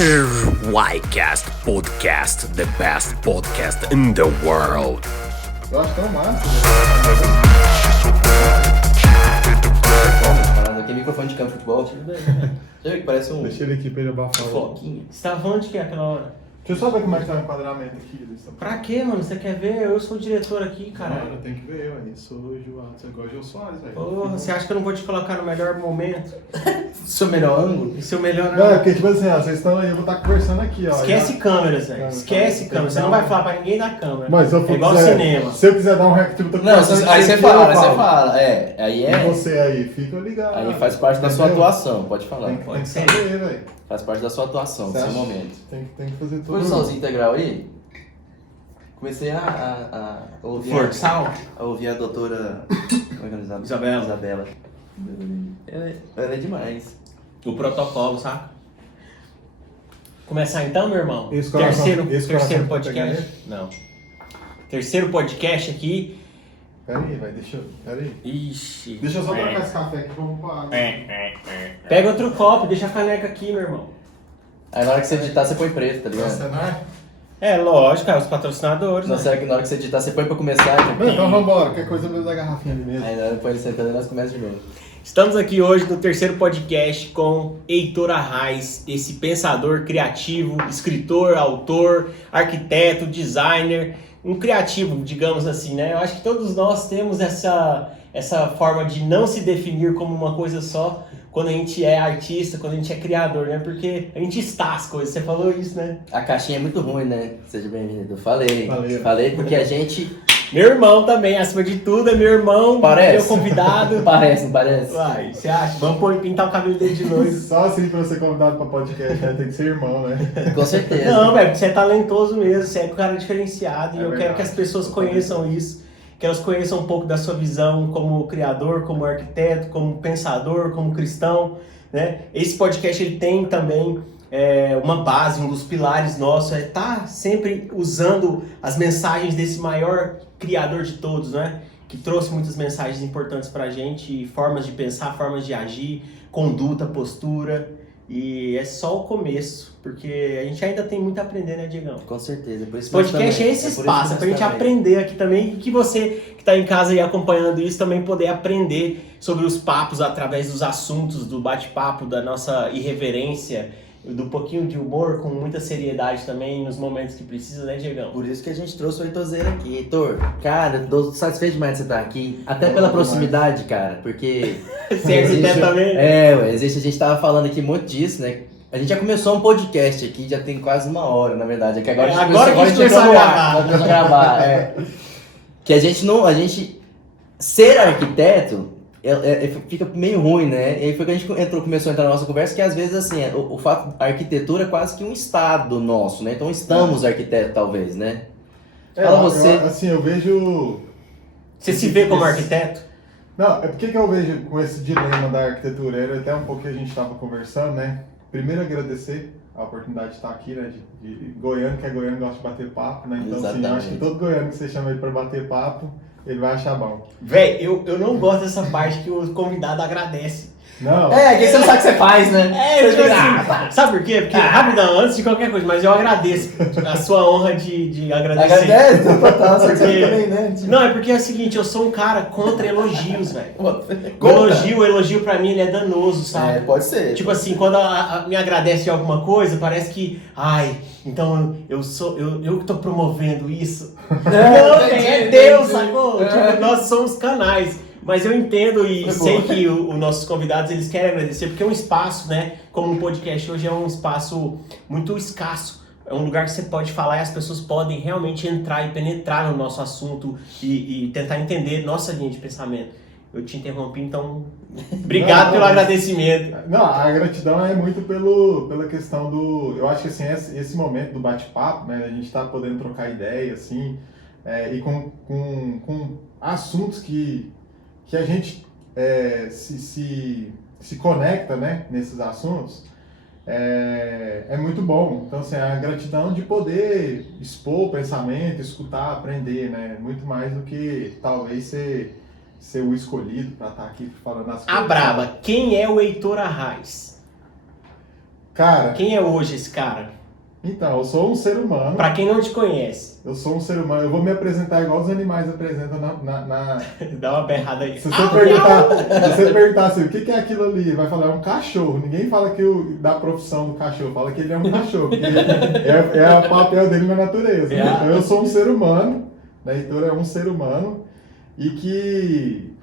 Ycast Podcast, the best podcast in the world. Eu acho tão massa. Aquele microfone de campo de futebol, já viu que parece um Deixa ele aqui pra ele abafar. foquinho. Você tava falando de que aquela hora? Deixa eu só ver como é que tá o enquadramento aqui. Pra quê, mano? Você quer ver? Eu sou o diretor aqui, Cara, caralho. tem que ver, eu sou o João. Você gosta de Jô Soares, velho. Porra, você acha que eu não vou te colocar no melhor momento? Seu melhor ângulo? E seu melhor Não, é porque tipo assim, ó, vocês estão aí, eu vou estar conversando aqui, ó. Esquece Já- câmeras, velho. Câmera, Esquece tem câmera. que Você dar não vai um- falar pra ninguém da câmera. Mas se eu for É igual quiser, cinema. Se eu quiser dar um rec, tipo, tô Não, conversando com aí você aqui, fala, eu aí você falo. fala. Aí E é. você aí, fica ligado. Aí faz parte da sua Entendeu? atuação, pode falar. Tem que Pode ser. saber, velho. Faz parte da sua atuação, do Você seu acha? momento. Tem que fazer tudo. Posiçãozinha integral aí. Comecei a ouvir. Flor de sal? A ouvir a doutora. Como é que é o nome? Isabela. Ela é demais. O protocolo, saca? Começar então, meu irmão? Esse coração- terceiro esse coração tá podcast? Não. Terceiro podcast aqui. Pera aí, vai, pera aí. Ixi. Deixa eu só trocar esse café aqui, vamos pra água. Pega outro copo, deixa a caneca aqui, meu irmão. Aí na hora que você editar, você põe preto, tá ligado? Nossa, não é? É, lógico, os patrocinadores, Não, né? será que na hora que você editar, você põe pra começar? Tipo, Então vambora, qualquer coisa eu vou da garrafinha ali mesmo. aí na hora que põe ele sentando, nós começamos de novo. Estamos aqui hoje no terceiro podcast com Heitor Arraes, esse pensador criativo, escritor, autor, arquiteto, designer, um criativo, digamos assim, né? Eu acho que todos nós temos essa forma de não se definir como uma coisa só quando a gente é artista, quando a gente é criador, né? Porque a gente está as coisas, você falou isso, né? A caixinha é muito ruim, né? Seja bem-vindo. Falei Valeu. porque a gente... Meu irmão também, acima de tudo, é meu irmão, Parece. meu convidado. Parece, não parece? Vai, você acha? Vamos pintar o cabelo dele de novo. Só assim pra ser convidado pra podcast, né? Tem que ser irmão, né? Com certeza. Não, velho, você é talentoso mesmo, você é um cara diferenciado e É eu verdade. quero que as pessoas conheçam isso, que elas conheçam um pouco da sua visão como criador, como arquiteto, como pensador, como cristão, né? Esse podcast ele tem também uma base, um dos pilares nossos, é estar sempre usando as mensagens desse maior criador de todos, né? Que trouxe muitas mensagens importantes pra gente, formas de pensar, formas de agir, conduta, postura. E é só o começo, porque a gente ainda tem muito a aprender, né, Diegão? Com certeza. Por isso Esse podcast é esse espaço, é pra gente aprender aqui também, e que você que tá em casa aí acompanhando isso também poder aprender sobre os papos através dos assuntos, do bate-papo, da nossa irreverência, do pouquinho de humor, com muita seriedade também nos momentos que precisa, né, Diegão? Por isso que a gente trouxe o Heitorzeiro aqui. Heitor, cara, tô satisfeito demais de você estar aqui. Até Bom pela demais. proximidade, cara, porque... Você é arquiteto também? a gente tava falando aqui muito disso, né? A gente já começou um podcast aqui, já tem quase uma hora, na verdade. É que agora Agora que a gente entrou começou a no ar, gravar. agora começou a gravar, Que a gente ser arquiteto fica meio ruim, né? E aí foi que a gente começou a entrar na nossa conversa, que às vezes, assim, o fato, a arquitetura é quase que um estado nosso, né? Então estamos arquitetos, talvez, né? Fala você. Assim, eu vejo... Você se vê como arquiteto? Não, é porque que eu vejo com esse dilema da arquitetura, era até um pouco que a gente estava conversando, né? Primeiro agradecer a oportunidade de estar aqui, né? De goiano, que é goiano, gosta de bater papo, né? Então, assim, eu acho que todo goiano que você chama ele para bater papo, ele vai achar bom. Véi, eu não gosto dessa parte que o convidado agradece. Não, Que você não sabe o que você faz, né? Eu tipo assim, sabe por quê? Porque, rapidão, antes de qualquer coisa, mas eu agradeço a sua honra de agradecer. Agradece, total, você Porque- também, né? Não, é porque é o seguinte, eu sou um cara contra elogios, velho. O elogio pra mim ele é danoso, sabe? pode ser. Tipo assim, quando me agradece de alguma coisa, parece que, então eu que tô promovendo isso. Não, entendi, é Deus, entendi. sacou? Tipo, nós somos canais. Mas eu entendo e sei que os nossos convidados, eles querem agradecer, porque é um espaço, né, como um podcast hoje é um espaço muito escasso. É um lugar que você pode falar e as pessoas podem realmente entrar e penetrar no nosso assunto e tentar entender nossa linha de pensamento. Eu te interrompi, então obrigado pelo agradecimento. Não, a gratidão é muito pela questão do... Eu acho que assim, esse momento do bate-papo, né? A gente tá podendo trocar ideia, assim, e com assuntos que a gente se conecta, né? Nesses assuntos, é muito bom. Então, assim, a gratidão de poder expor o pensamento, escutar, aprender, né? Muito mais do que talvez ser o escolhido para estar aqui falando as coisas. A braba, quem é o Heitor Arraes? Cara, Quem é hoje esse cara? então, eu sou um ser humano. Pra quem não te conhece, Eu sou um ser humano. Eu vou me apresentar igual os animais apresentam na... dá uma berrada aí. Se você perguntar assim, o que é aquilo ali? Vai falar, é um cachorro. Ninguém fala da profissão do cachorro, fala que ele é um cachorro. Porque é o papel dele na natureza. É. Então eu sou um ser humano, né? Heitor é um ser humano e que...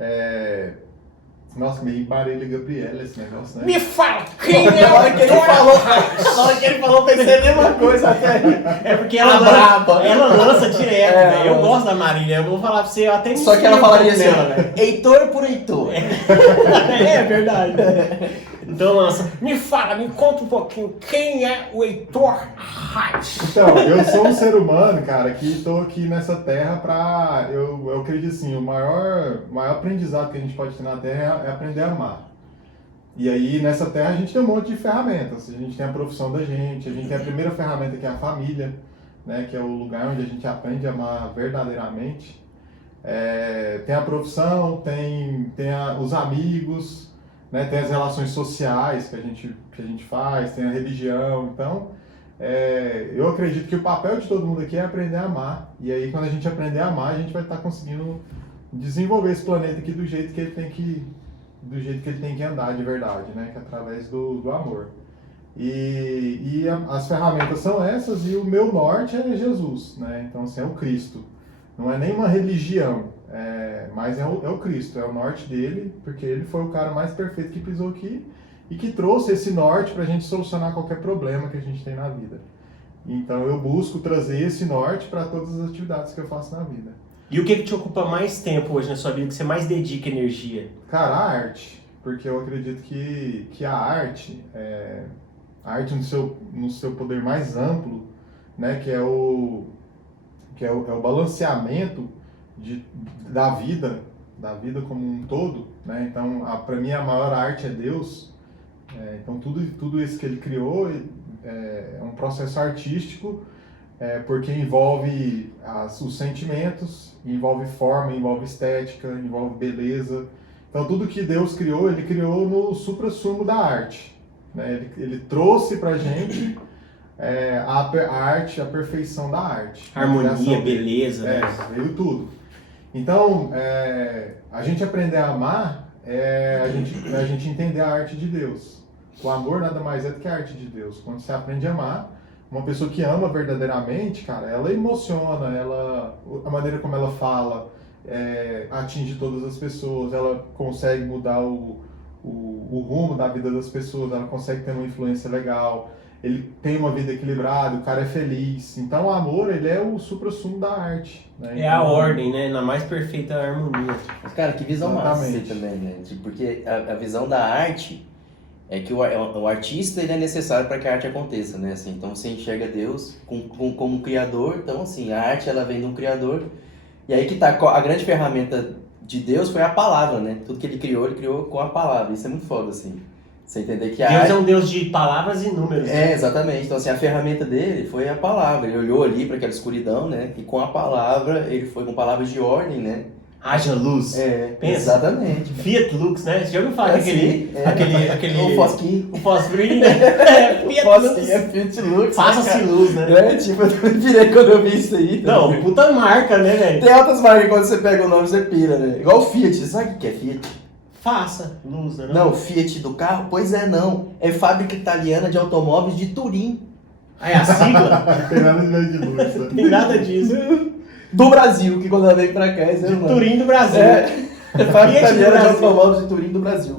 Nossa, meio embarelha Gabriela esse negócio, né? Me fala, quem é Na hora que ele o falou, na hora que ele falou, pensei a mesma coisa até. É porque ela, braba. ela lança direto, É, velho. Eu ela- gosto da Marília, eu vou falar pra você, eu até me Só que ela inspirei um falaria pouco assim, nela, velho. Heitor por Heitor. É verdade. Então lança, me fala, me conta um pouquinho, quem é o Heitor Reich? Então, eu sou um ser humano, cara, que estou aqui nessa terra pra... Eu acredito assim, o maior aprendizado que a gente pode ter na terra é aprender a amar. E aí, nessa terra, a gente tem um monte de ferramentas. A gente tem a profissão da gente, a gente tem a primeira ferramenta que é a família, né, que é o lugar onde a gente aprende a amar verdadeiramente. Tem a profissão, tem os amigos, né, tem as relações sociais que a gente faz, tem a religião. Então, eu acredito que o papel de todo mundo aqui é aprender a amar. E aí, quando a gente aprender a amar, a gente vai estar conseguindo desenvolver esse planeta aqui do jeito que ele tem que andar de verdade, né? Que é através do amor. As ferramentas são essas e o meu norte é Jesus, né? Então, assim, é o Cristo. Não é nem uma religião, mas é o Cristo, é o norte dele, porque ele foi o cara mais perfeito que pisou aqui e que trouxe esse norte para a gente solucionar qualquer problema que a gente tem na vida. Então, eu busco trazer esse norte para todas as atividades que eu faço na vida. E o que te ocupa mais tempo hoje na sua vida, que você mais dedica energia? Cara, a arte, porque eu acredito que a arte no seu poder mais amplo, né, que é o balanceamento da vida como um todo, né? Então, para mim a maior arte é Deus. Então tudo isso que ele criou é um processo artístico, porque envolve os sentimentos, envolve forma, envolve estética, envolve beleza. Então tudo que Deus criou, ele criou no suprassumo da arte, né? Ele trouxe pra gente a arte, a perfeição da arte. Harmonia, beleza, né? Veio tudo. Então, a gente aprender a amar a gente entender a arte de Deus. O amor nada mais é do que a arte de Deus. Quando você aprende a amar, uma pessoa que ama verdadeiramente, cara, ela emociona, a maneira como ela fala atinge todas as pessoas, ela consegue mudar o rumo da vida das pessoas, ela consegue ter uma influência legal, ele tem uma vida equilibrada, o cara é feliz. Então o amor, ele é o suprassumo da arte, né? É a ordem, né? Na mais perfeita harmonia. Cara, que visão massa Exatamente. também, né? Porque a visão da arte é que o artista ele é necessário para que a arte aconteça, né? Assim, então você enxerga Deus como criador, então assim, a arte ela vem de um criador, e aí que tá, a grande ferramenta de Deus foi a palavra, né? Tudo que ele criou com a palavra, isso é muito foda, assim. Você entender que a Deus arte... é um Deus de palavras e números. Né? Exatamente. Então, assim, a ferramenta dele foi a palavra. Ele olhou ali para aquela escuridão, né? E com a palavra, ele foi com palavras de ordem, né? Haja luz. Pensa. Exatamente. Fiat Lux, né? Você já ouviu falar Sim, aquele... O Fosquinho. O fosfrinho, né? O Fiat Fosquinho Lux. é Fiat Lux. Faça-se luz, né? Tipo, eu me pirei quando eu vi isso aí. Não, puta marca, né, velho? Tem outras marcas que quando você pega o nome, você pira, né? Igual o Fiat. Sabe o que é Fiat? Faça luz, né? Não, Fiat do carro? Pois é, não. É fábrica italiana de automóveis de Turim. Ah, é a sigla? Não tem nada de ver de luz, né? Tem nada disso. Do Brasil, que quando ela veio pra cá, esse é o nome. Turim do Brasil. É fábrica Fiat do italiana de Brasil. automóveis de Turim do Brasil.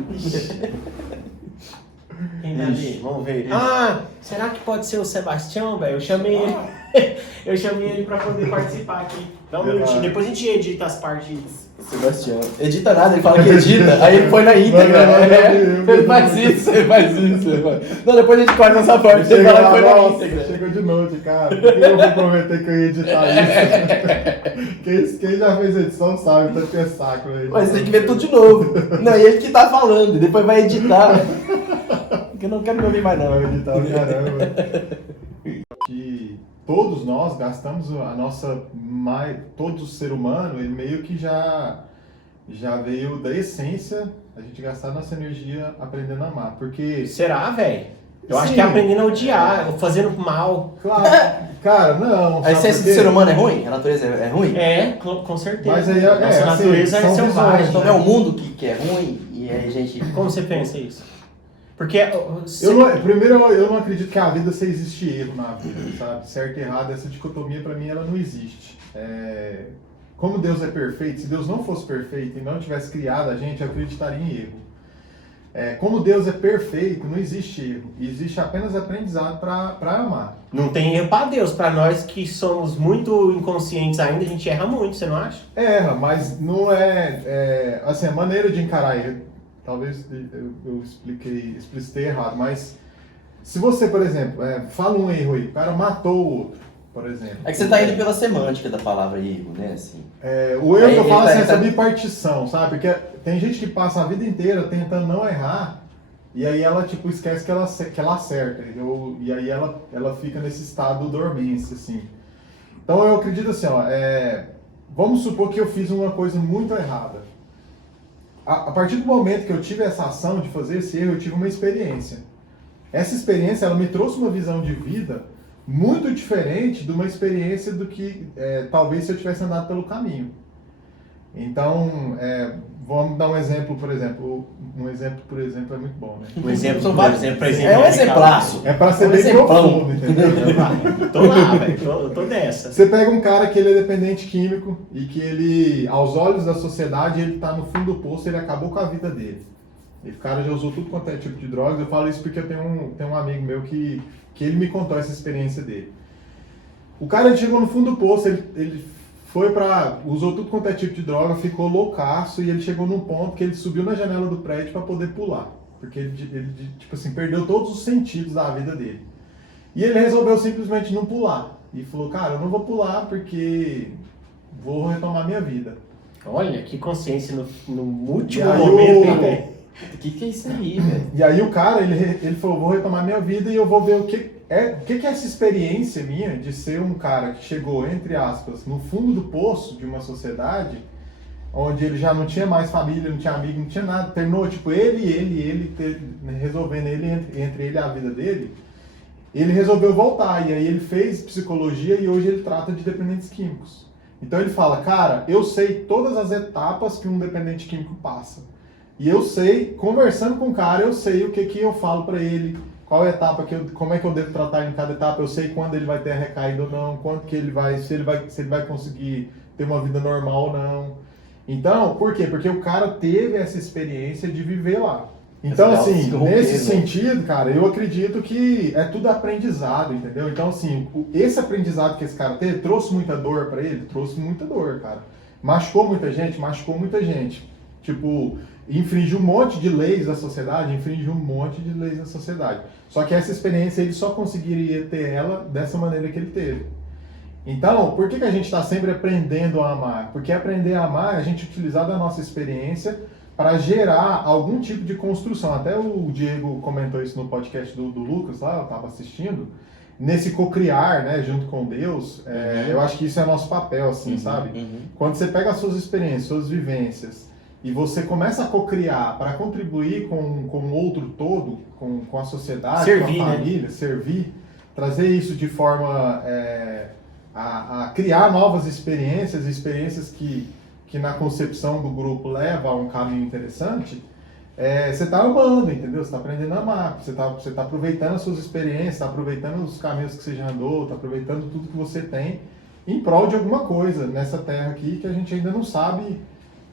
Quem tá ali? Vamos ver. Ah, será que pode ser o Sebastião, velho? Eu chamei ele. Eu chamei ele pra poder participar aqui. Dá um minutinho, depois a gente edita as partes. Sebastião. Edita nada, ele fala que edita, aí ele põe na íntegra. Ele faz isso. Não, depois a gente corta essa parte, ele Chega fala lá, que põe na nossa, íntegra. chegou de noite, cara. Por que eu vou prometer que eu ia editar isso? Quem já fez edição sabe, tanto que é saco. Né? Mas tem que ver tudo de novo. Não, e ele que tá falando, e depois vai editar. Porque eu não quero me ouvir mais não. Vai editar o caramba. Que todos nós gastamos a nossa... Todo ser humano, ele meio que já veio da essência a gente gastar nossa energia aprendendo a amar. Porque... Será, velho? Eu acho que é aprendendo a odiar, fazendo mal. Claro, cara, não. A essência do ser humano é ruim? A natureza é ruim? Com certeza. Mas aí, nossa natureza assim, é selvagem. Então é o mundo que é ruim e aí a gente... Como você pensa isso? Porque... Primeiro, eu não acredito que a vida se existe erro na vida, sabe? Certo e errado, essa dicotomia pra mim ela não existe. Como Deus é perfeito, se Deus não fosse perfeito e não tivesse criado a gente, eu acreditaria em erro. Como Deus é perfeito, não existe erro. Existe apenas aprendizado para amar. Não tem erro para Deus. Para nós que somos muito inconscientes ainda, a gente erra muito, você não acha? Erra, mas não assim, a maneira de encarar erro. Talvez eu explicitei errado, mas se você, por exemplo, fala um erro aí, o cara matou o outro, por exemplo. É que você tá indo pela semântica da palavra erro, né? Assim. O erro que eu falo assim, tá... essa bipartição, sabe? Porque tem gente que passa a vida inteira tentando não errar, e aí ela tipo esquece que ela acerta, entendeu? E aí ela fica nesse estado dormência, assim. Então eu acredito assim, vamos supor que eu fiz uma coisa muito errada. A partir do momento que eu tive essa ação de fazer esse erro, eu tive uma experiência. Essa experiência, ela me trouxe uma visão de vida muito diferente de uma experiência do que talvez se eu tivesse andado pelo caminho. Então, vamos dar um exemplo, por exemplo. Um exemplo, por exemplo, é muito bom, né? Um exemplo, São por vários. exemplo, É um exemplaço. É para ser bem profundo, entendeu? Tô lá, velho. Eu tô nessa. Você pega um cara que ele é dependente químico e que ele, aos olhos da sociedade, ele tá no fundo do poço, ele acabou com a vida dele. E o cara já usou tudo quanto é tipo de drogas. Eu falo isso porque eu tenho um amigo meu que ele me contou essa experiência dele. O cara chegou no fundo do poço, ele usou tudo quanto é tipo de droga, ficou loucaço e ele chegou num ponto que ele subiu na janela do prédio para poder pular. Porque ele, tipo assim, perdeu todos os sentidos da vida dele. E ele resolveu simplesmente não pular. E falou, cara, eu não vou pular porque vou retomar minha vida. Olha, que consciência no último E aí momento, velho. O que é isso aí, velho? E aí o cara, ele falou, vou retomar minha vida e eu vou ver o que é essa experiência minha de ser um cara que chegou, entre aspas, no fundo do poço de uma sociedade, onde ele já não tinha mais família, não tinha amigo, não tinha nada, terminou, tipo, resolvendo entre ele e a vida dele, ele resolveu voltar, e aí ele fez psicologia e hoje ele trata de dependentes químicos. Então ele fala, cara, eu sei todas as etapas que um dependente químico passa. E eu sei, conversando com o cara, eu sei o que eu falo pra ele, qual é a etapa, como é que eu devo tratar em cada etapa, eu sei quando ele vai ter a recaída ou não, quanto que ele vai, se ele vai conseguir ter uma vida normal ou não. Então, por quê? Porque o cara teve essa experiência de viver lá. Então, assim, nesse sentido, cara, eu acredito que é tudo aprendizado, entendeu? Então, assim, esse aprendizado que esse cara teve trouxe muita dor pra ele? Trouxe muita dor, cara. Machucou muita gente? Machucou muita gente. Tipo, infringiu um monte de leis da sociedade? Infringiu um monte de leis da sociedade. Só que essa experiência ele só conseguiria ter ela dessa maneira que ele teve. Então, por que a gente está sempre aprendendo a amar? Porque aprender a amar é a gente utilizar da nossa experiência para gerar algum tipo de construção. Até o Diego comentou isso no podcast do Lucas, lá eu estava assistindo. Nesse cocriar, né, junto com Deus, eu acho que isso é nosso papel, assim, sabe? Quando você pega as suas experiências, suas vivências, e você começa a cocriar para contribuir com o outro todo, com a sociedade, servir, com a família, né? Servir, trazer isso de forma a criar novas experiências que na concepção do grupo leva a um caminho interessante, você está amando, entendeu? Você está aprendendo a amar, você tá aproveitando as suas experiências, está aproveitando os caminhos que você já andou, está aproveitando tudo que você tem em prol de alguma coisa nessa terra aqui que a gente ainda não sabe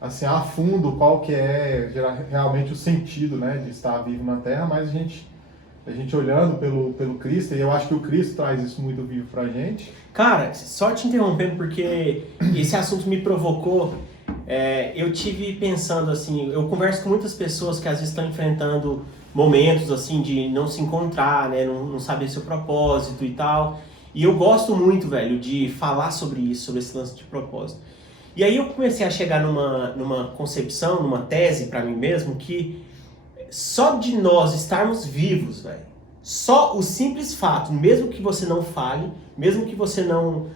assim, a fundo qual que é realmente o sentido, né, de estar vivo na terra, mas a gente olhando pelo Cristo, e eu acho que o Cristo traz isso muito vivo pra gente. Cara, só te interrompendo porque esse assunto me provocou. Eu tive pensando assim, eu converso com muitas pessoas que às vezes estão enfrentando momentos assim de não se encontrar, né, não saber seu propósito e tal. E eu gosto muito, velho, de falar sobre isso, sobre esse lance de propósito. E aí eu comecei a chegar numa concepção, numa tese pra mim mesmo, que só de nós estarmos vivos, velho, só o simples fato, mesmo que você não fale, mesmo que você não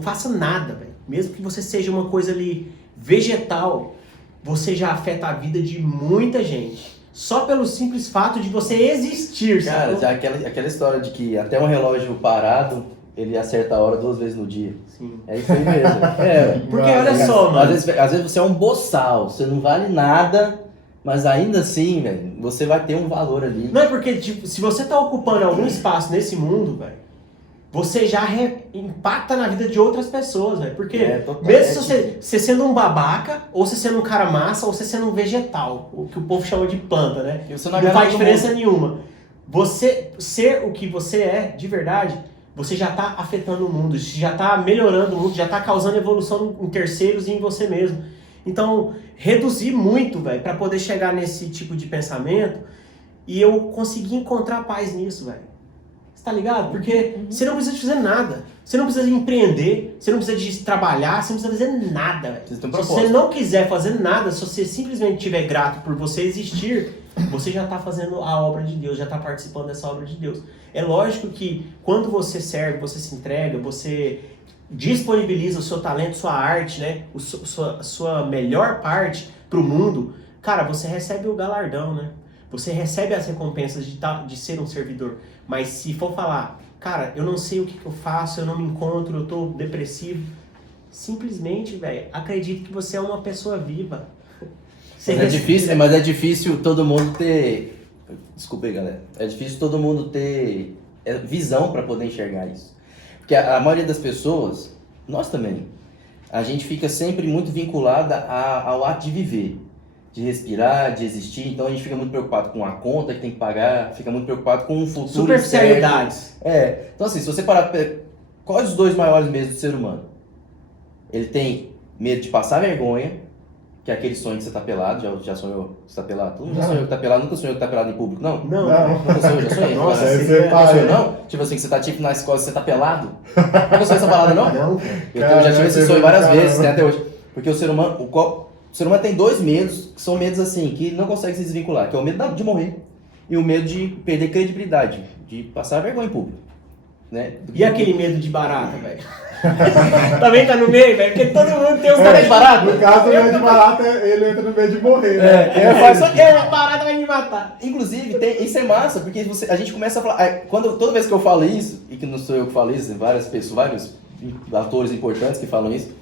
faça nada, velho, mesmo que você seja uma coisa ali vegetal, você já afeta a vida de muita gente. só pelo simples fato de você existir, Cara, sabe? já aquela história de que até um relógio parado, ele acerta a hora 2 vezes no dia. Sim. É isso aí mesmo. É, Porque olha só, mano. às vezes você é um boçal, você não vale nada, mas ainda assim, velho, você vai ter um valor ali. Não é porque, tipo, se você tá ocupando algum espaço nesse mundo, velho, você já impacta na vida de outras pessoas, velho. Porque totalmente. mesmo se você sendo um babaca, ou você sendo um cara massa, ou você sendo um vegetal, o que o povo chama de planta, né? E você Não agrada faz todo diferença mundo. nenhuma. Você ser o que você é, de verdade, você já tá afetando o mundo, você já tá melhorando o mundo, já tá causando evolução em terceiros e em você mesmo. Então, reduzir muito, velho, pra poder chegar nesse tipo de pensamento, e eu consegui encontrar paz nisso, velho. Você tá ligado? Porque você não precisa de fazer nada. Você não precisa de empreender, você não precisa de trabalhar, você não precisa fazer nada, velho. Você tem um Se você propósito. não quiser fazer nada, se você simplesmente estiver grato por você existir, você já está fazendo a obra de Deus, já está participando dessa obra de Deus. É lógico que quando você serve, você se entrega, você disponibiliza o seu talento, sua arte, né? A sua melhor parte para o mundo, cara, você recebe o galardão, né? Você recebe as recompensas de ser um servidor. Mas se for falar, cara, eu não sei o que eu faço, eu não me encontro, eu tô depressivo, simplesmente, velho, acredite que você é uma pessoa viva. Mas é difícil todo mundo ter... Desculpa aí, galera. É difícil todo mundo ter visão para poder enxergar isso. Porque a maioria das pessoas, nós também, a gente fica sempre muito vinculada ao ato de viver. De respirar, de existir, então a gente fica muito preocupado com a conta que tem que pagar, fica muito preocupado com o futuro superficialidades. incerto. Então assim, se você parar pra... Quais os 2 maiores medos do ser humano? Ele tem medo de passar vergonha, que é aquele sonho que você tá pelado, já sonhou que você tá pelado? Todo mundo já sonhou que tá pelado, nunca sonhou que tá pelado em público, não? Não. Nunca sonhou, já sonhei. Nossa, Agora, você nunca sonhou, não? Tipo assim, que você tá tipo na escola, você tá pelado? Nunca sonhou essa parada, não? Não. Eu já tive esse sonho várias vezes, né, até hoje. Porque o ser humano tem 2 medos, que são medos assim, que não consegue se desvincular, que é o medo de morrer e o medo de perder credibilidade, de passar vergonha em público, né? E aquele medo de barata, velho? Também tá no meio, velho, porque todo mundo tem os caras de barata. No caso, o medo de barata, ele entra no meio de morrer, né? Só que a barata vai me matar. Inclusive, isso é massa, porque a gente começa a falar, toda vez que eu falo isso, e que não sou eu que falo isso, tem várias pessoas, vários atores importantes que falam isso,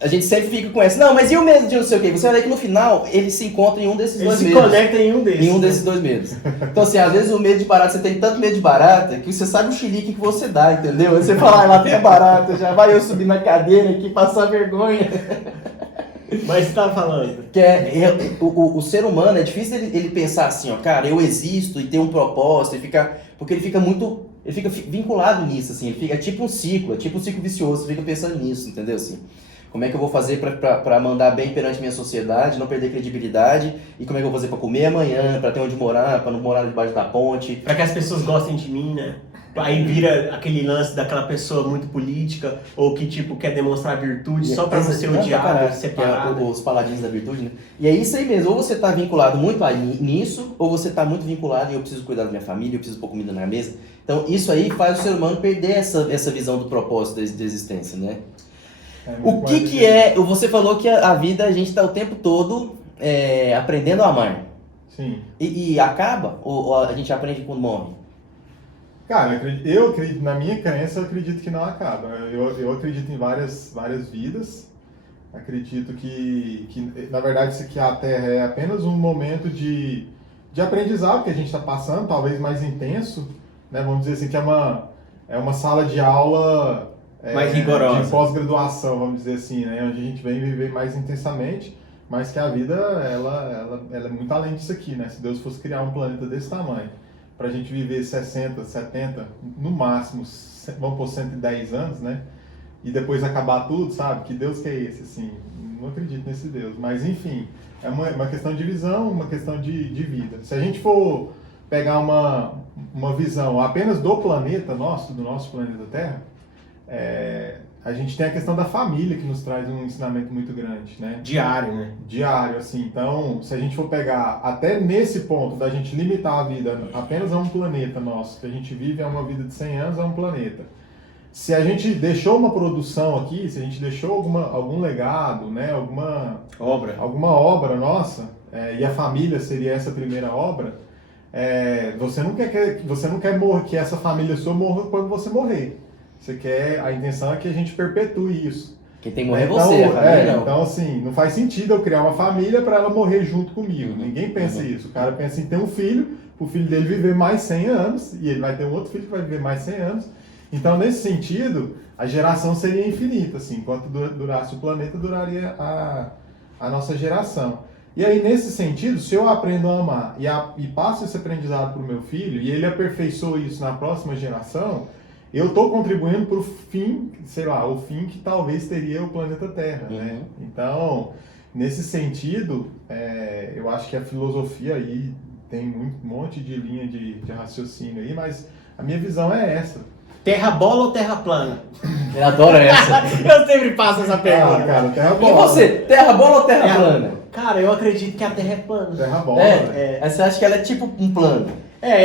a gente sempre fica com essa, não, mas e o medo de não sei o quê? Você vai ver que no final, ele se encontra em um desses Ele 2 se medos. conecta em um desses. Em um desses 2 medos. Então, assim, às vezes o medo de barata, você tem tanto medo de barata, que você sabe o chilique que você dá, entendeu? Aí você fala, lá tem a barata, já vai eu subir na cadeira aqui, passar vergonha. Mas você tava falando. Que o ser humano, é difícil ele pensar assim, ó, cara, eu existo e ter um propósito, porque ele fica vinculado nisso, assim, ele fica tipo um ciclo vicioso, você fica pensando nisso, entendeu, assim. Como é que eu vou fazer pra mandar bem perante minha sociedade, não perder credibilidade? E como é que eu vou fazer pra comer amanhã, pra ter onde morar, pra não morar debaixo da ponte? Pra que as pessoas gostem de mim, né? Aí vira aquele lance daquela pessoa muito política, ou que tipo quer demonstrar virtude só pra não ser odiado, separado. Os paladins da virtude, né? E é isso aí mesmo, ou você tá vinculado muito nisso, ou você tá muito vinculado em eu preciso cuidar da minha família, eu preciso pôr comida na mesa. Então isso aí faz o ser humano perder essa visão do propósito da existência, né? O que é... Você falou que a vida, a gente está o tempo todo aprendendo a amar. Sim. E acaba? Ou a gente aprende quando morre? Cara, eu acredito, na minha crença, eu acredito que não acaba. Eu acredito em várias vidas. Acredito que na verdade, isso aqui a Terra é apenas um momento de aprendizado que a gente está passando, talvez mais intenso, né? Vamos dizer assim, que é uma sala de aula... mais rigorosa. De pós-graduação, vamos dizer assim, né? Onde a gente vem viver mais intensamente, mas que a vida, ela é muito além disso aqui, né? Se Deus fosse criar um planeta desse tamanho, pra gente viver 60, 70, no máximo, vamos por 110 anos, né? E depois acabar tudo, sabe? Que Deus que é esse, assim? Não acredito nesse Deus. Mas, enfim, é uma questão de visão, uma questão de vida. Se a gente for pegar uma visão apenas do planeta nosso, do nosso planeta Terra, a gente tem a questão da família que nos traz um ensinamento muito grande, né? Diário, né? Diário, assim. Então, se a gente for pegar até nesse ponto da gente limitar a vida apenas a um planeta nosso, que a gente vive uma vida de 100 anos a um planeta. Se a gente deixou uma produção aqui, se a gente deixou algum legado, né? Alguma obra nossa, e a família seria essa primeira obra, você não quer morrer, que essa família sua morra quando você morrer. A intenção é que a gente perpetue isso. Quem tem que morrer é você, a família não. Então, assim, não faz sentido eu criar uma família para ela morrer junto comigo. Ninguém pensa isso. O cara pensa em ter um filho, o filho dele viver mais 100 anos, e ele vai ter um outro filho que vai viver mais 100 anos. Então, nesse sentido, a geração seria infinita, assim. Enquanto durasse o planeta, duraria a nossa geração. E aí, nesse sentido, se eu aprendo a amar e passo esse aprendizado para o meu filho, e ele aperfeiçoa isso na próxima geração, eu estou contribuindo para o fim, o fim que talvez teria o planeta Terra, né? Então, nesse sentido, eu acho que a filosofia aí tem um monte de linha de raciocínio aí, mas a minha visão é essa. Terra bola ou terra plana? Eu adoro essa. Eu sempre passo essa pergunta. Cara, terra bola. E você, terra bola ou terra plana? Cara, eu acredito que a Terra é plana. Terra bola. Você acha que ela é tipo um plano?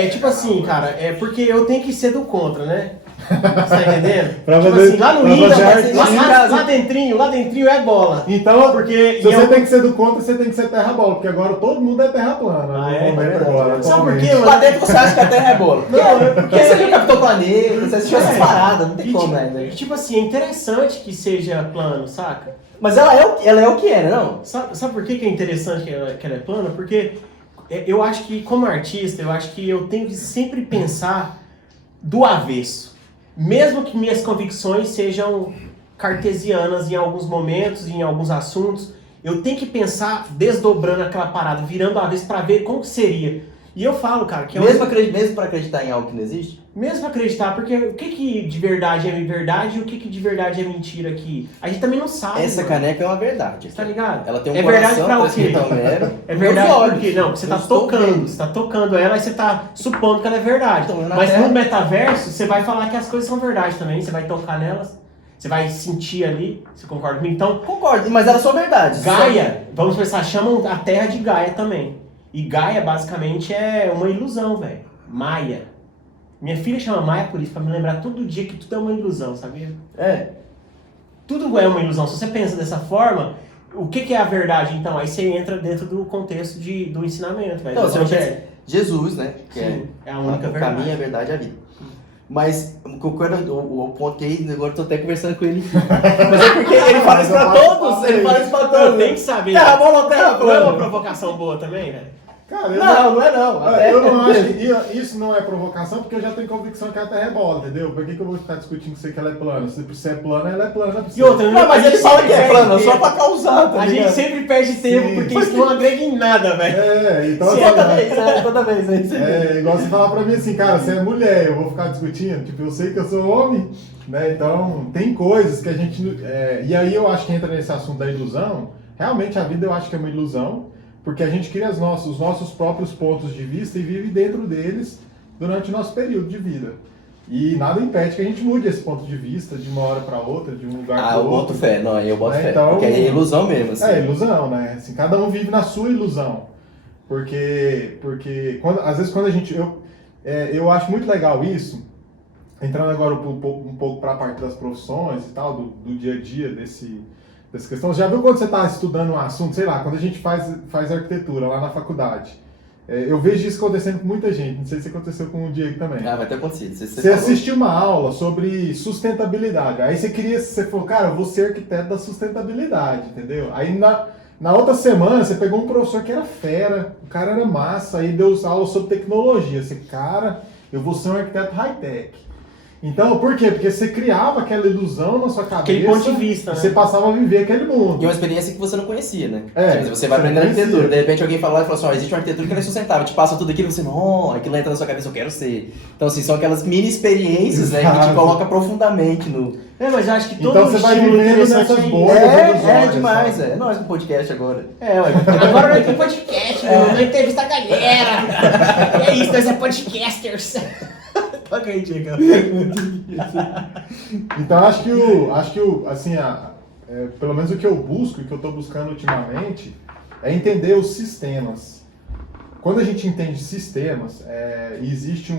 Tipo assim, cara, porque eu tenho que ser do contra, né? Você tá entendendo? Pra tipo fazer, assim, lá no Ida, lá dentrinho é bola. Então, porque se você tem que ser do contra, você tem que ser terra bola, porque agora todo mundo é terra plana. Agora, sabe por quê? Lá dentro você acha que a Terra é bola. Não, porque você viu o Capitão Planeta, você assistiu essas paradas, não tem como, né? Tipo assim, é interessante que seja plano, saca? Mas ela é o que é, não? Sabe por que é interessante que ela é plana? Porque eu acho que, como artista, eu tenho que sempre pensar do avesso. Mesmo que minhas convicções sejam cartesianas em alguns momentos, em alguns assuntos, eu tenho que pensar desdobrando aquela parada, virando a vez para ver como que seria. E eu falo, cara, que... Mesmo para acreditar em algo que não existe? Mesmo pra acreditar, porque o que de verdade é verdade e o que de verdade é mentira aqui? A gente também não sabe. Essa caneca é uma verdade. Tá ligado? Ela tem um coração, verdade pra o quê? É verdade por quê? Não, você tá tocando. Você tá tocando ela e você tá supondo que ela é verdade. Então, mas no metaverso, você vai falar que as coisas são verdade também. Você vai tocar nelas, você vai sentir ali. Você concorda comigo? Então, concordo, mas elas são verdades. Gaia, vamos pensar, chamam a Terra de Gaia também. E Gaia, basicamente, é uma ilusão, velho. Maia. Minha filha chama Maia por isso, pra me lembrar todo dia que tudo é uma ilusão, sabia? Tudo é uma ilusão. Se você pensa dessa forma, o que é a verdade, então? Aí você entra dentro do contexto do ensinamento, velho. Então, você Jesus, né? Que sim, é a única verdade. O caminho, a verdade e a vida. Mas o ponto que aí, agora eu tô até conversando com ele. Mas é porque ele fala isso pra todos. Ele fala isso pra todos. Tem que saber. Terra bola ou terra plana? Não é uma provocação boa também, velho? Cara, não é não. Eu não acho que isso não é provocação, porque eu já tenho convicção que a Terra é bola, entendeu? Por que eu vou ficar discutindo com você que ela é plana? Se você é plana, ela é plana pra você. E outra, não, mas ele fala que é plana, só pra causar, tá ligado? A gente sempre perde tempo, porque isso não agrega em nada, velho. Então... Toda vez. Igual você falar pra mim assim, cara, você é mulher, eu vou ficar discutindo? Tipo, eu sei que eu sou homem, né? Então, tem coisas que a gente... E aí eu acho que entra nesse assunto da ilusão. Realmente, a vida eu acho que é uma ilusão. Porque a gente cria os nossos próprios pontos de vista e vive dentro deles durante o nosso período de vida. E nada impede que a gente mude esse ponto de vista de uma hora para outra, de um lugar para outro. Eu boto fé, eu boto fé. Então, porque é ilusão mesmo. Assim. É ilusão, né? Assim, cada um vive na sua ilusão. Porque às vezes quando a gente... Eu acho muito legal isso, entrando agora um pouco para a parte das profissões e tal, do dia a dia dessa questão. Você já viu quando você está estudando um assunto, sei lá, quando a gente faz arquitetura lá na faculdade? Eu vejo isso acontecendo com muita gente, não sei se aconteceu com o Diego também. Vai ter acontecido. Você assistiu uma aula sobre sustentabilidade, aí você falou, cara, eu vou ser arquiteto da sustentabilidade, entendeu? Aí na outra semana você pegou um professor que era fera, o cara era massa, aí deu aula sobre tecnologia. Você, cara, eu vou ser um arquiteto high-tech. Então, por quê? Porque você criava aquela ilusão na sua cabeça. Aquele ponto de vista, né? Você passava a viver aquele mundo. E uma experiência que você não conhecia, né? Tipo, você vai aprender arquitetura, de repente alguém fala lá e fala assim, existe uma arquitetura que não é sustentável, te passa tudo aquilo e você, não, aquilo entra na sua cabeça, eu quero ser. Então, assim, são aquelas mini experiências, né, que te coloca profundamente no... mas eu acho que todo então você vai vivendo nessas bolhas. É demais, sabe? É nós no podcast agora. Agora nós temos podcast, não entrevista a galera. É isso, nós é podcasters. Toca aí, Diego. Então acho que assim, pelo menos o que eu busco, o que eu estou buscando ultimamente, é entender os sistemas. Quando a gente entende sistemas, existe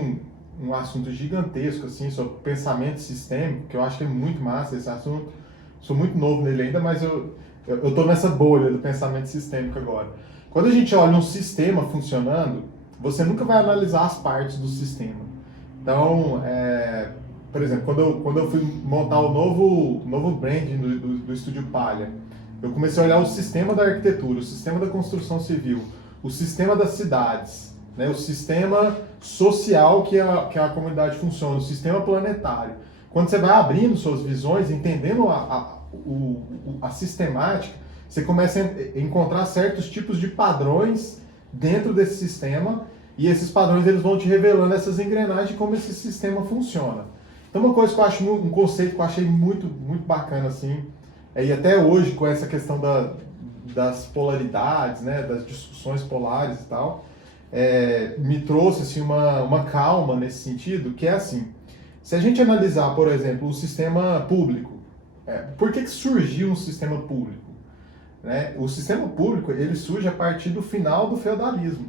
um assunto gigantesco assim, sobre pensamento sistêmico, que eu acho que é muito massa esse assunto. Sou muito novo nele ainda, mas eu estou nessa bolha do pensamento sistêmico agora. Quando a gente olha um sistema funcionando, você nunca vai analisar as partes do sistema. Então, por exemplo, quando eu fui montar o novo branding do Estúdio Palha, eu comecei a olhar o sistema da arquitetura, o sistema da construção civil, o sistema das cidades, né, o sistema social que a comunidade funciona, o sistema planetário. Quando você vai abrindo suas visões, entendendo a sistemática, você começa a encontrar certos tipos de padrões dentro desse sistema, e esses padrões eles vão te revelando essas engrenagens de como esse sistema funciona. Então uma coisa que eu acho, um conceito que eu achei muito, muito bacana assim, e até hoje com essa questão das polaridades, né, das discussões polares e tal, me trouxe assim, uma calma nesse sentido, que é assim, se a gente analisar, por exemplo, o sistema público, por que surgiu um sistema público? Né? O sistema público ele surge a partir do final do feudalismo.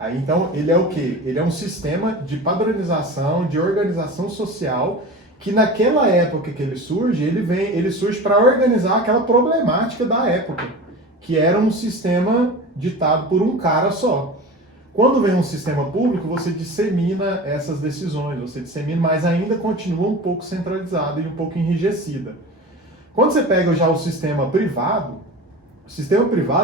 Aí, então, ele é o quê? Ele é um sistema de padronização, de organização social, que naquela época que ele surge, ele surge para organizar aquela problemática da época, que era um sistema ditado por um cara só. Quando vem um sistema público, você dissemina essas decisões, você dissemina, mas ainda continua um pouco centralizada e um pouco enrijecida. Quando você pega já o sistema privado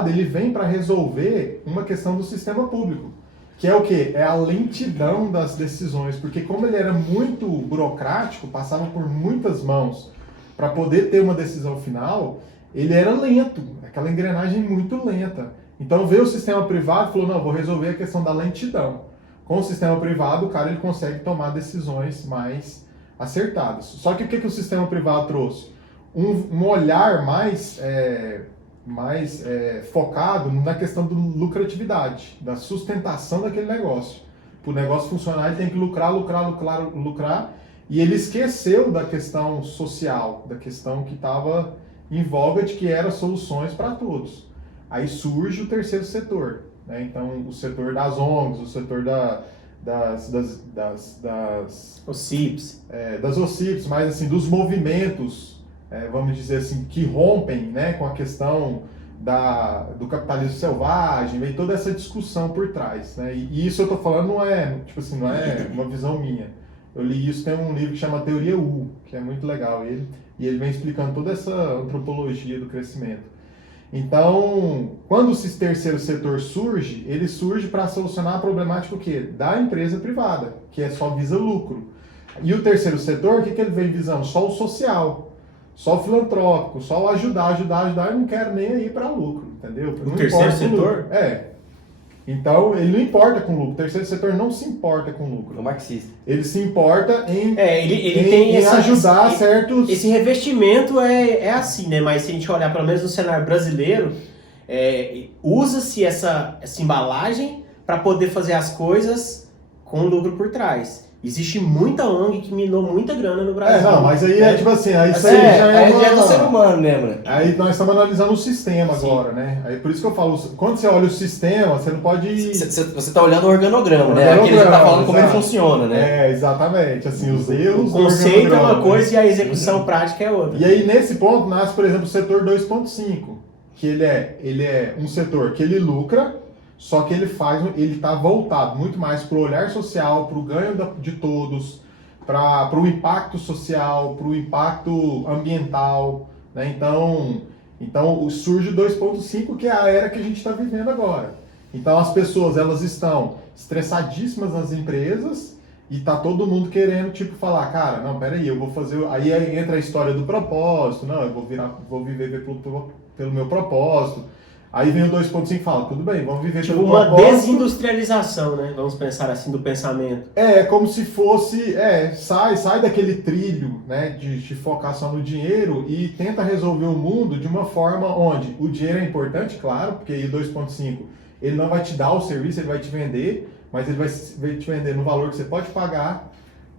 ele vem para resolver uma questão do sistema público, que é o quê? É a lentidão das decisões, porque como ele era muito burocrático, passava por muitas mãos para poder ter uma decisão final, ele era lento, aquela engrenagem muito lenta. Então veio o sistema privado e falou, não, vou resolver a questão da lentidão. Com o sistema privado, o cara ele consegue tomar decisões mais acertadas. Só que o que o sistema privado trouxe? Um olhar mais focado na questão da lucratividade, da sustentação daquele negócio. Para o negócio funcionar, ele tem que lucrar, e ele esqueceu da questão social, da questão que estava em voga de que eram soluções para todos. Aí surge o terceiro setor, né? Então o setor das ONGs, o setor das OCIPs. Das OCIPs, mas assim, dos movimentos, vamos dizer assim, que rompem, né, com a questão do capitalismo selvagem, vem toda essa discussão por trás, né? E isso eu estou falando não é uma visão minha. Eu li isso, tem um livro que chama Teoria U, que é muito legal e ele vem explicando toda essa antropologia do crescimento. Então, quando o terceiro setor surge, ele surge para solucionar a problemática o quê? Da empresa privada, que só visa lucro. E o terceiro setor, o que ele vem visando? Só o social, só o filantrópico, só o ajudar, eu não quero nem ir para lucro, entendeu? O terceiro setor? Então, ele não importa com lucro. O terceiro setor não se importa com lucro. É o marxista. Ele se importa em ajudar certos... Esse revestimento é assim, né? Mas se a gente olhar, pelo menos no cenário brasileiro, usa-se essa embalagem para poder fazer as coisas com lucro por trás. Existe muita ONG que minou muita grana no Brasil. Mas aí tipo assim, isso aí já é do ser humano mesmo, né? Aí nós estamos analisando o sistema agora, né? Aí por isso que eu falo, quando você olha o sistema, você não pode... Você está olhando o organograma, né? Aqui ele está falando como ele funciona, né? Exatamente. Assim, os erros... O conceito é uma coisa e a execução prática é outra. E aí nesse ponto nasce, por exemplo, o setor 2.5, que ele é um setor que ele lucra, só que ele está voltado muito mais para o olhar social, para o ganho de todos, para o impacto social, para o impacto ambiental, né? Então surge o 2.5, que é a era que a gente está vivendo agora. Então as pessoas elas estão estressadíssimas nas empresas e tá todo mundo querendo falar, cara, não, peraí, eu vou fazer... Aí entra a história do propósito, não, eu vou viver pelo meu propósito. Aí vem o 2.5 e fala, tudo bem, vamos viver pelo uma propósito. Desindustrialização, né? Vamos pensar assim, do pensamento. Como se fosse, sai daquele trilho, né, de focar só no dinheiro e tenta resolver o mundo de uma forma onde o dinheiro é importante, claro, porque aí o 2.5, ele não vai te dar o serviço, ele vai te vender, mas ele vai te vender no valor que você pode pagar.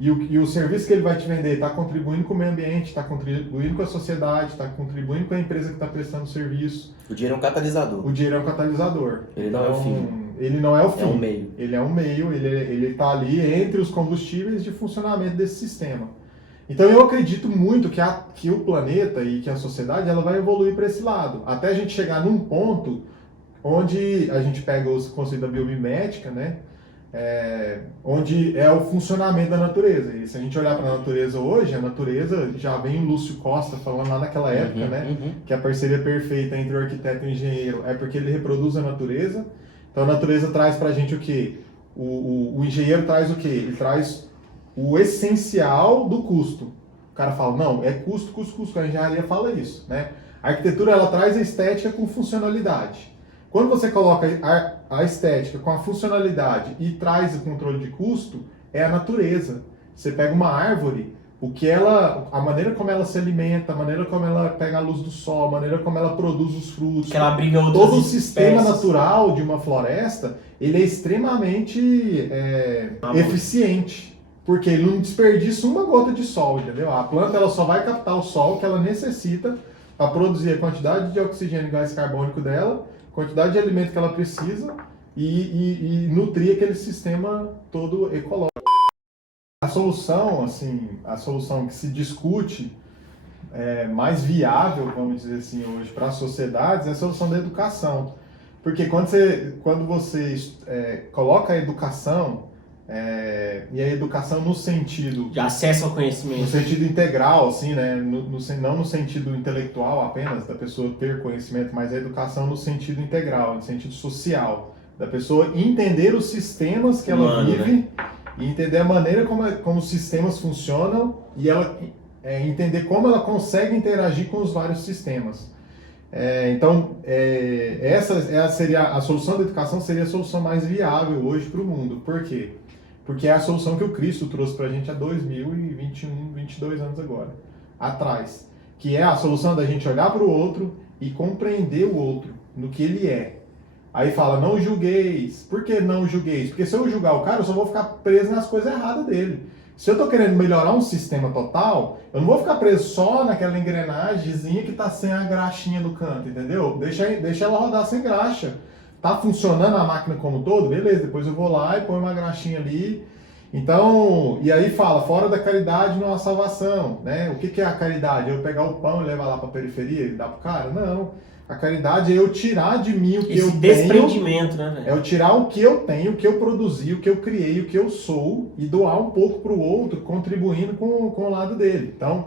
E o serviço que ele vai te vender está contribuindo com o meio ambiente, está contribuindo com a sociedade, está contribuindo com a empresa que está prestando serviço. O dinheiro é um catalisador. O dinheiro é um catalisador. Ele não é o fim. Ele não é o fim. É um meio. Ele é um meio, ele está ali entre os combustíveis de funcionamento desse sistema. Então eu acredito muito que o planeta e que a sociedade ela vai evoluir para esse lado. Até a gente chegar num ponto onde a gente pega os conceitos da biomimética, né? Onde é o funcionamento da natureza. E se a gente olhar para a natureza hoje, a natureza já vem o Lúcio Costa falando lá naquela época, né? Que a parceria perfeita entre o arquiteto e o engenheiro é porque ele reproduz a natureza. Então a natureza traz para a gente o quê? O engenheiro traz o quê? Ele traz o essencial do custo. O cara fala, não, é custo, custo, custo. A engenharia fala isso, né? A arquitetura, ela traz a estética com funcionalidade. Quando você coloca a estética com a funcionalidade e traz o controle de custo, é a natureza. Você pega uma árvore, a maneira como ela se alimenta, a maneira como ela pega a luz do sol, a maneira como ela produz os frutos, que ela abriga outras todo o sistema espécies. natural de uma floresta, ele é extremamente eficiente. Porque ele não desperdiça uma gota de sol, entendeu? A planta ela só vai captar o sol que ela necessita para produzir a quantidade de oxigênio e gás carbônico dela, quantidade de alimento que ela precisa e nutrir aquele sistema todo ecológico. A solução que se discute mais viável, vamos dizer assim, hoje para as sociedades é a solução da educação. Porque quando você coloca a educação, e a educação no sentido de acesso ao conhecimento, no sentido integral, assim, né? Não no sentido intelectual apenas da pessoa ter conhecimento, mas a educação no sentido integral, no sentido social, da pessoa entender os sistemas que ela vive, né? E entender a maneira como os sistemas funcionam e ela entender como ela consegue interagir com os vários sistemas. Então, essa seria a solução da educação, seria a solução mais viável hoje para o mundo. Por quê? Porque é a solução que o Cristo trouxe para a gente há 2021, 22 anos agora, atrás. Que é a solução da gente olhar para o outro e compreender o outro, no que ele é. Aí fala, não julgueis. Por que não julgueis? Porque se eu julgar o cara, eu só vou ficar preso nas coisas erradas dele. Se eu estou querendo melhorar um sistema total, eu não vou ficar preso só naquela engrenagemzinha que está sem a graxinha no canto, entendeu? Deixa ela rodar sem graxa. Tá funcionando a máquina como um todo? Beleza, depois eu vou lá e ponho uma graxinha ali. Então, e aí fala, fora da caridade não há salvação, né? O que é a caridade? Eu pegar o pão e levar lá para a periferia e dar pro cara? Não. A caridade é eu tirar de mim o que eu tenho. Esse desprendimento, né, velho? É eu tirar o que eu tenho, o que eu produzi, o que eu criei, o que eu sou e doar um pouco pro outro, contribuindo com o lado dele. Então,